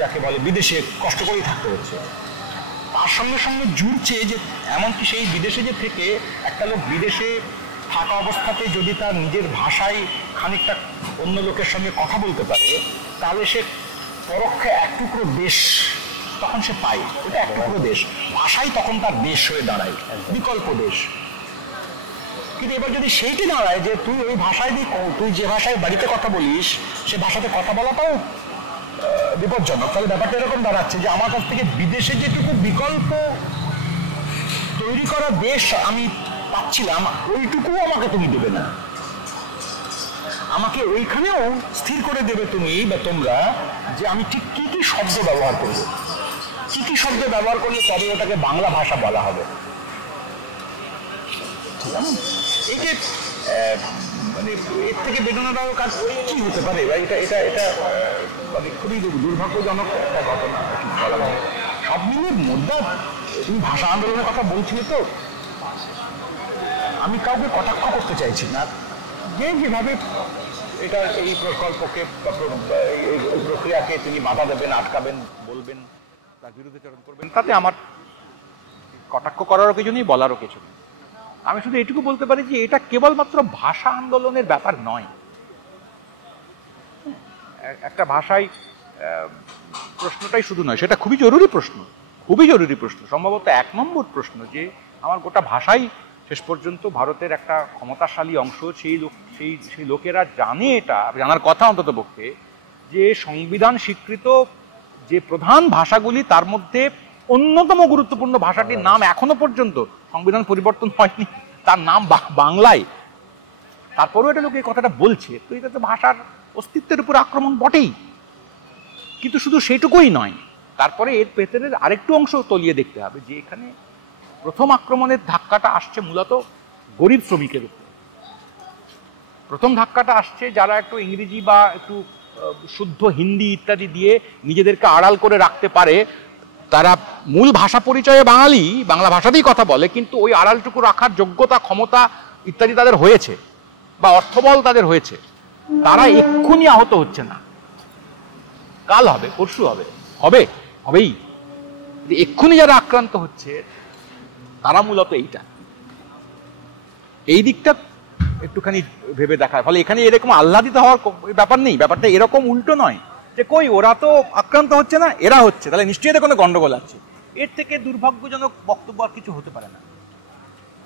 যাকে বলে বিদেশে কষ্ট করেই থাকতে হচ্ছে। তার সঙ্গে সঙ্গে জুড়ছে যে এমনকি সেই বিদেশে যে থেকে একটা লোক বিদেশে থাকা অবস্থাতে যদি তার নিজের ভাষায় খানিকটা অন্য লোকের সঙ্গে কথা বলতে পারে, তাহলে সে পরোক্ষে এক টুকরো দেশ তখন সে পায়। ওটা এক টুকরো দেশ, ভাষাই তখন তার দেশ হয়ে দাঁড়ায়, বিকল্প দেশ। কিন্তু এবার যদি সেইটি দাঁড়ায় যে তুই ওই ভাষায় তুই যে ভাষায় বাড়িতে কথা বলিস, সে ভাষাতে কথা বলাটাও বিপজ্জনক। তাহলে ব্যাপারটা এরকম দাঁড়াচ্ছে যে আমার কাছ থেকে বিদেশে যেটুকু বিকল্প তৈরি করা দেশ আমি পাচ্ছিলাম, ওইটুকুও আমাকে তুমি দেবে না। আমাকে ওইখানেও স্থির করে দেবে তুমি বা তোমরা যে আমি ঠিক কি কি শব্দ ব্যবহার করব, কি কি শব্দ ব্যবহার করলে তবে ওটাকে বাংলা ভাষা বলা হবে। এই যে মানে এর থেকে বেদনাদায়ক কাজ কি হতে পারে, এটা এটা এটা মানে খুবই দুর্ভাগ্যজনক একটা ঘটনা। সব মিলিয়ে মধ্যে তুমি ভাষা আন্দোলনের কথা বলছিলে, তো আমি কাউকে কটাক্ষ করতে চাইছি না, যে যেভাবে এটা এই প্রকল্পকে এই প্রক্রিয়াকে তিনি বাধা দেবেন, আটকাবেন, বলবেন, তার বিরুদ্ধেচরণ করবেন, তাতে আমার কটাক্ষ করারও কিছু নেই, বলারও কিছু নেই। আমি শুধু এটুকু বলতে পারি যে এটা কেবলমাত্র ভাষা আন্দোলনের ব্যাপার নয়। একটা ভাষায় প্রশ্নটাই শুধু নয়, সেটা খুবই জরুরি প্রশ্ন, খুবই জরুরি প্রশ্ন, সম্ভবত 1 নম্বর প্রশ্ন, যে আমার গোটা ভাষাই শেষ পর্যন্ত ভারতের একটা ক্ষমতাশালী অংশ, সেই লোকেরা জানে, এটা জানার কথা অন্তত পক্ষে, যে সংবিধান স্বীকৃত যে প্রধান ভাষাগুলি, তার মধ্যে অন্যতম গুরুত্বপূর্ণ ভাষাটির নাম এখনো পর্যন্ত, সংবিধান পরিবর্তন হয়নি, তার নাম বাংলায়। তারপরেও এটা লোক এই কথাটা বলছে, তো এটা তো ভাষার অস্তিত্বের উপর আক্রমণ বটেই। কিন্তু শুধু সেটুকুই নয়, তারপরে এর ভেতরের আরেকটু অংশ তলিয়ে দেখতে হবে, যে এখানে প্রথম আক্রমণের ধাক্কাটা আসছে মূলত গরিব শ্রমিকের উপর। প্রথম ধাক্কাটা আসছে যারা একটু ইংরেজি বা একটু শুদ্ধ হিন্দি ইত্যাদি দিয়ে নিজেদেরকে আড়াল করে রাখতে পারে, তারা মূল ভাষা পরিচয়ে বাঙালি, বাংলা ভাষাতেই কথা বলে, কিন্তু ওই আড়ালটুকু রাখার যোগ্যতা, ক্ষমতা ইত্যাদি তাদের হয়েছে, বা অর্থবল তাদের হয়েছে, তারা এক্ষুনি আহত হচ্ছে না, কাল হবে, পরশু হবে, হবেই। এক্ষুনি যারা আক্রান্ত হচ্ছে তারা মূলত এইটা, এই দিকটা একটুখানি ভেবে দেখায়। ফলে এখানে এরকম আহ্লাদিত হওয়ার ব্যাপার নেই, ব্যাপারটা এরকম উল্টো নয় যে কই ওরা তো আক্রান্ত হচ্ছে না, এরা হচ্ছে, তাহলে নিশ্চয়ই এদের কোনো গন্ডগোল আছে। এর থেকে দুর্ভাগ্যজনক বক্তব্য আর কিছু হতে পারে না।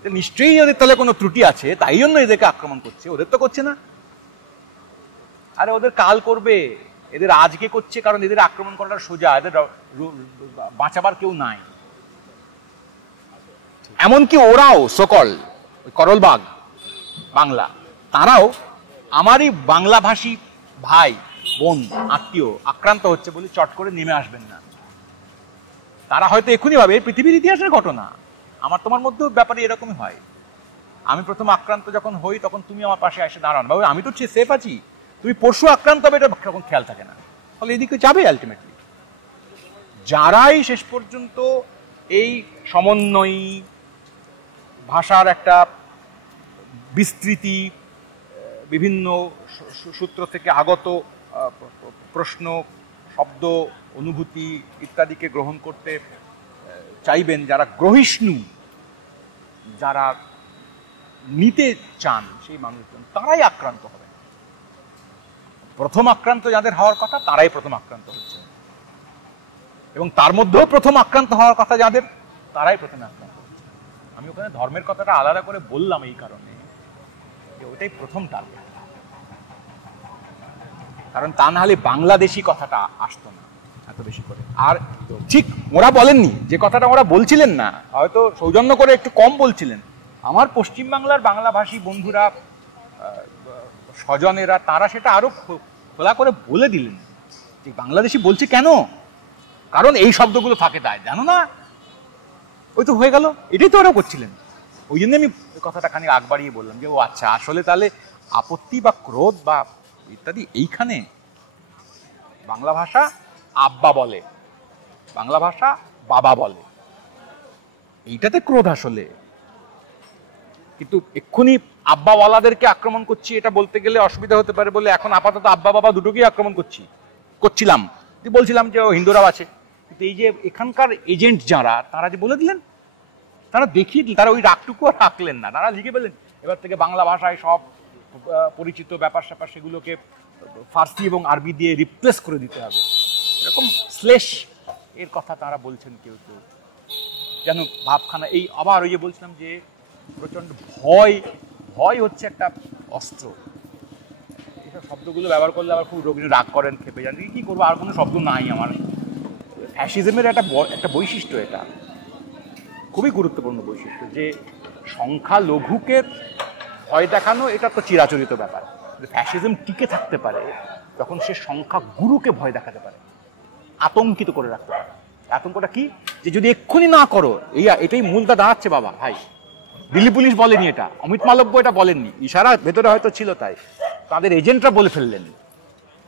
নিশ্চয়ই ওদের তাহলে কোনো ত্রুটি আছে, তাই জন্য এদেরকে আক্রমণ করছে, ওদের তো করছে না। আরে ওদের কাল করবে, এদের আজকে করছে, কারণ এদের আক্রমণ করাটা সোজা, এদের বাঁচাবার কেউ নাই। এমনকি ওরাও সকল করলবাগ বাংলা, তারাও আমারই বাংলাভাষী ভাই বোন আত্মীয় আক্রান্ত হচ্ছে বলে চট করে নেমে আসবেন না। তারা হয়তো এক্ষুনি ভাবে পৃথিবীর ইতিহাসের ঘটনা, আমার তোমার মধ্যেও ব্যাপারে এরকমই হয়। আমি প্রথম আক্রান্ত যখন হই তখন তুমি আমার পাশে এসে দাঁড়ান, বাবু আমি তো সেফ আছি, তুমি পরশু আক্রান্ত হবে এটা তখন খেয়াল থাকে না, ফলে এদিকে যাবে আলটিমেটলি। যারাই শেষ পর্যন্ত এই সমন্বয়ী ভাষার একটা বিস্তৃতি, বিভিন্ন সূত্র থেকে আগত প্রশ্ন, শব্দ, অনুভূতি ইত্যাদিকে গ্রহণ করতে চাইবেন, যারা গ্রহিষ্ণু, যারা নিতে চান সেই মানুষজন, তারাই আক্রান্ত হবেন। প্রথম আক্রান্ত যাদের হওয়ার কথা তারাই প্রথম আক্রান্ত হচ্ছে, এবং তার মধ্যেও প্রথম আক্রান্ত হওয়ার কথা যাদের, তারাই প্রথমে আক্রান্ত হচ্ছে। আমি ওখানে ধর্মের কথাটা আলাদা করে বললাম এই কারণে যে ওটাই প্রথম টার্গেট, কারণ তা না হলে বাংলাদেশি কথাটা আসতো না এত বেশি করে। আর ঠিক ওরা বলেননি যে কথাটা ওরা বলছিলেন না, হয়তো সৌজন্য করে একটু কম বলছিলেন। আমার পশ্চিমবাংলার বাংলাভাষী বন্ধুরা, স্বজনেরা, তারা সেটা আরো খোলা করে বলে দিলেন যে বাংলাদেশি বলছে কেন, কারণ এই শব্দগুলো থাকে, তাই জানো না, ওই তো হয়ে গেল, এটাই তো ওরা করছিলেন। ওই জন্য আমি কথাটা খানিক আগ বাড়িয়ে বললাম যে ও আচ্ছা, আসলে তাহলে আপত্তি বা ক্রোধ বা ইত্যাদি এইখানে বাংলা ভাষা আব্বা বলে, বাংলা ভাষা বাবা বলে, এইটাতে ক্রোধ আসলে। কিন্তু এক্ষুনি আব্বাওয়ালাদেরকে আক্রমণ করছি এটা বলতে গেলে অসুবিধা হতে পারে বলে এখন আপাতত আব্বা বাবা দুটোকেই আক্রমণ করছিলাম। বলছিলাম যে হিন্দুরাও আছে, কিন্তু এই যে এখানকার এজেন্ট যারা, তারা যে বলে দিলেন, তারা দেখিয়ে দিলেন, তারা ওই রাগটুকু আর রাখলেন না, তারা লিখে পেলেন এবার থেকে বাংলা ভাষায় সব পরিচিত ব্যাপার স্যাপার সেগুলোকে ফার্সি এবং আরবি দিয়ে রিপ্লেস করে দিতে হবে, এরকম শ্লেষ এর কথা তারা বলছেন কেউ কেউ, যেন ভাবখানা। এই আবার ওই যে বলছিলাম যে প্রচন্ড ভয় হচ্ছে একটা অস্ত্র, এইসব শব্দগুলো ব্যবহার করলে আবার খুব রোগী রাগ করেন, খেপে যান, কি করবো, আর কোনো শব্দ নাই আমার। ফ্যাসিজমের একটা বৈশিষ্ট্য, এটা খুবই গুরুত্বপূর্ণ বৈশিষ্ট্য, যে সংখ্যালঘুকে ভয় দেখানো এটা তো চিরাচরিত ব্যাপার। ফ্যাসিজম টিকে থাকতে পারে যখন সে সংখ্যা গুরুকে ভয় দেখাতে পারে, আতঙ্কিত করে রাখতে পারে। আতঙ্কটা কি, যে যদি এক্ষুনি না করো, এটাই মূলটা দাঁড়াচ্ছে বাবা ভাই। দিল্লি পুলিশ বলেনি এটা, অমিত মালব্য এটা বলেননি, ইশারা ভেতরে হয়তো ছিল, তাই তাদের এজেন্টরা বলে ফেললেন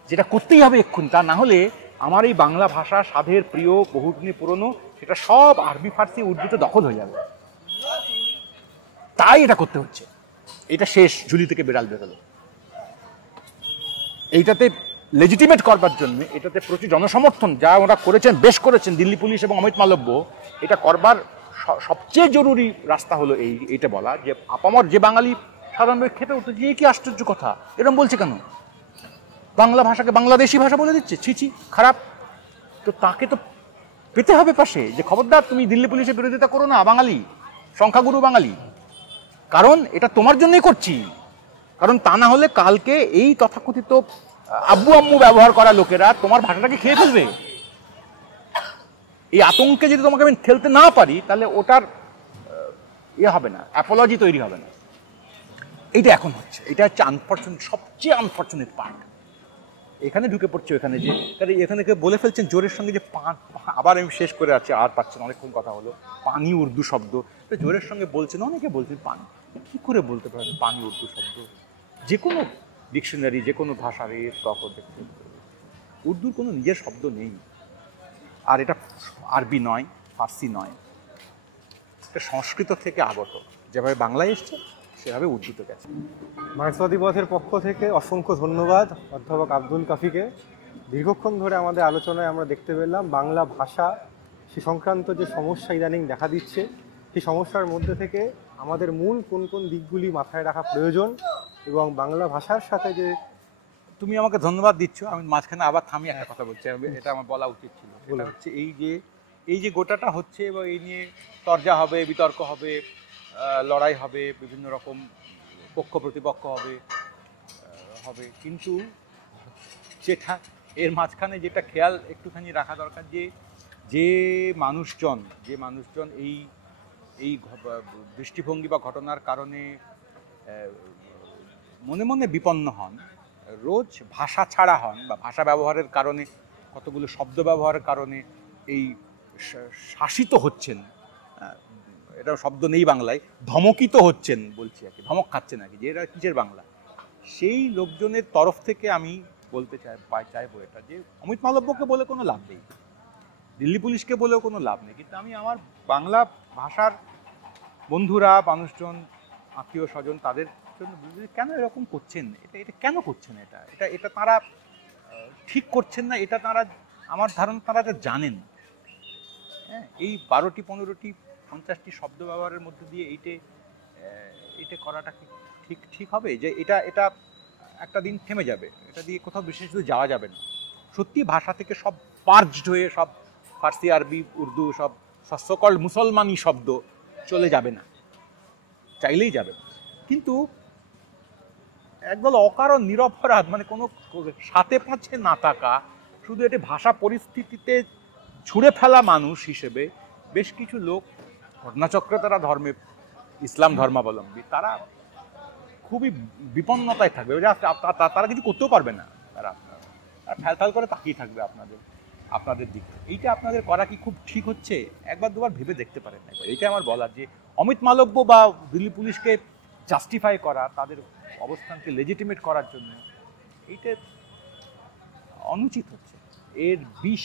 যেটা করতেই হবে এক্ষুনি, তা না হলে আমার এই বাংলা ভাষা সাধের প্রিয়, বহুদিন পুরনো, সেটা সব আরবি ফার্সি উর্দুতে দখল হয়ে যাবে, তাই এটা করতে হচ্ছে। এটা শেষ, ঝুলি থেকে বেড়াল বেরোলো। এইটাতে লেজিটিমেট করবার জন্য, এটাতে প্রচুর জনসমর্থন যা ওরা করেছেন, বেশ করেছেন দিল্লি পুলিশ এবং অমিত মালব্য, এটা করবার সবচেয়ে জরুরি রাস্তা হলো এইটা বলা যে আপামর যে বাঙালি সাধারণভাবে খেপে উঠতে, যে কি আশ্চর্য কথা, এরকম বলছে কেন, বাংলা ভাষাকে বাংলাদেশি ভাষা বলে দিচ্ছে, ছি খারাপ। তো তাকে তো পেতে হবে পাশে, যে খবরদার তুমি দিল্লি পুলিশের বিরোধিতা করো না, বাঙালি, সংখ্যাগুরু বাঙালি, কারণ এটা তোমার জন্যই করছি, কারণ তা না হলে কালকে এই তথাকথিত আব্বু আম্মু ব্যবহার করা লোকেরা তোমার ভাষাটাকে খেয়ে ফেলবে। এই আতঙ্কে যদি তোমাকে আমি ঠেলতে না পারি, তাহলে ওটার হবে না, অ্যাপোলজি তৈরি হবে না। এইটা এখন হচ্ছে, এটা হচ্ছে আনফর্চুনেট, সবচেয়ে আনফর্চুনেট পার্ট। এখানে ঢুকে পড়ছে ওখানে, যে এখানে বলে ফেলছেন জোরের সঙ্গে যে আবার আমি শেষ করে আছি, আর পাচ্ছেন, অনেকক্ষণ কথা হলো, পানি উর্দু শব্দ জোরের সঙ্গে বলছেন, অনেকে বলছেন পানি, কি করে বলতে পারেন পানি উর্দু শব্দ? যে কোনো ডিকশনারি, যে কোনো ভাষার এর তখন দেখতে, উর্দুর কোনো নিজের শব্দ নেই, আর এটা আরবি নয়, ফার্সি নয়, এটা সংস্কৃত থেকে আগত, যেভাবে বাংলায় এসছে সেভাবে উর্দুতে গেছে। মার্ক্সবাদী পথের পক্ষ থেকে অসংখ্য ধন্যবাদ অধ্যাপক আব্দুল কাফিকে। দীর্ঘক্ষণ ধরে আমাদের আলোচনায় আমরা দেখতে পেলাম বাংলা ভাষা সে সংক্রান্ত যে সমস্যা ইদানিং দেখা দিচ্ছে, সেই সমস্যার মধ্যে থেকে আমাদের মূল কোন কোন দিকগুলি মাথায় রাখা প্রয়োজন এবং বাংলা ভাষার সাথে যে তুমি আমাকে ধন্যবাদ দিচ্ছ, আমি মাঝখানে আবার থামি একটা কথা বলছি, এটা আমার বলা উচিত ছিল। সেটা হচ্ছে এই যে গোটাটা হচ্ছে এবং এই নিয়ে চর্চা হবে, বিতর্ক হবে, লড়াই হবে, বিভিন্ন রকম পক্ষ প্রতিপক্ষ হবে, কিন্তু যেটা এর মাঝখানে যেটা খেয়াল একটুখানি রাখা দরকার, যে মানুষজন এই দৃষ্টিভঙ্গি বা ঘটনার কারণে মনে মনে বিপন্ন হন, রোজ ভাষা ছাড়া হন বা ভাষা ব্যবহারের কারণে, কতগুলো শব্দ ব্যবহারের কারণে এই শাসিত হচ্ছেন, এটা শব্দ নেই বাংলায়, ধমকিত হচ্ছেন বলছি আর কি, ধমক খাচ্ছেন আর কি, যে এরা কিসের বাংলা, সেই লোকজনের তরফ থেকে আমি বলতে চাইবো এটা, যে অমিত মালব্যকে বলে কোনো লাভ নেই, দিল্লি পুলিশকে বলেও কোনো লাভ নেই, কিন্তু আমি আমার বাংলা ভাষার বন্ধুরা, মানুষজন, আত্মীয় স্বজন, তাদের জন্য কেন এরকম করছেন, এটা কেন করছেন, এটা তারা ঠিক করছেন না, এটা তারা, আমার ধারণা তারা জানেন। হ্যাঁ, এই 12টি 15টি 50টি শব্দ ব্যবহারের মধ্যে দিয়ে এইটা করাটা ঠিক হবে, যে এটা একটা দিন থেমে যাবে, এটা দিয়ে কোথাও বিশেষ যাওয়া যাবে না, সত্যি ভাষা থেকে সব পার্জড হয়ে সব ফার্সি, আরবি, উর্দু, সব সকল মুসলমানি শব্দ চলে যাবে না, চাইলেই যাবে না, কিন্তু একদল অকারণ নিরপরাধ, মানে কোনো সাথে পাচ্ছে না থাকা, শুধু এটি ভাষা পরিস্থিতিতে ছুঁড়ে ফেলা মানুষ হিসেবে বেশ কিছু লোক, ঘটনাচক্রে তারা ইসলাম ধর্মাবলম্বী, তারা খুবই বিপন্নতায় থাকবে, তারা কিছু করতেও পারবে না, তারা ফ্যাল করে তাকিয়ে থাকবে আপনাদের দিকে। এইটা আপনাদের করা কি খুব ঠিক হচ্ছে? একবার দুবার ভেবে দেখতে পারেন। এইটা আমার বলার, যে অমিত মালব্য বা দিল্লি পুলিশকে জাস্টিফাই করা, তাদের অবস্থানকে লেজিটিমেট করার জন্য, এইটা অনুচিত হচ্ছে, এর বিষ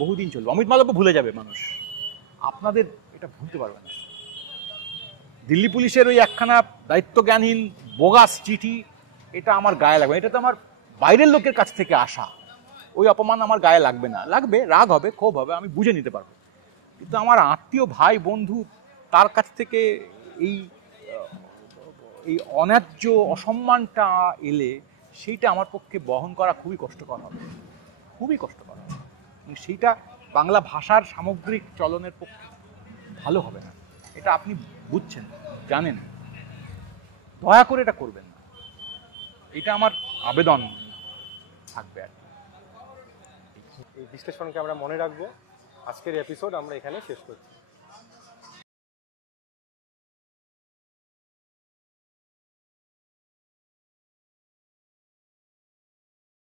বহুদিন চলবে। অমিত মালব্য ভুলে যাবে মানুষ, আপনাদের এটা ভুলতে পারবে না। দিল্লি পুলিশের ওই একখানা দায়িত্বজ্ঞানহীন বোগাস চিঠি, এটা আমার গায়ে লাগবে, এটা তো আমার বাইরের লোকের কাছ থেকে আসা, ওই অপমান আমার গায়ে লাগবে না, লাগবে, রাগ হবে, ক্ষোভ হবে, আমি বুঝে নিতে পারবো, কিন্তু আমার আত্মীয়, ভাই, বন্ধু, তার কাছ থেকে এই অন্যায্য অসম্মানটা এলে সেইটা আমার পক্ষে বহন করা খুবই কষ্টকর হবে, খুবই কষ্টকর হবে, সেইটা বাংলা ভাষার সামগ্রিক চলনের পক্ষে ভালো হবে না, এটা আপনি বুঝছেন, জানেন, দয়া করে এটা করবেন না, এটা আমার আবেদন থাকবে আর কি। এই বিশ্লেষণকে আমরা মনে রাখবো। আজকের এপিসোড আমরা এখানে শেষ করছি।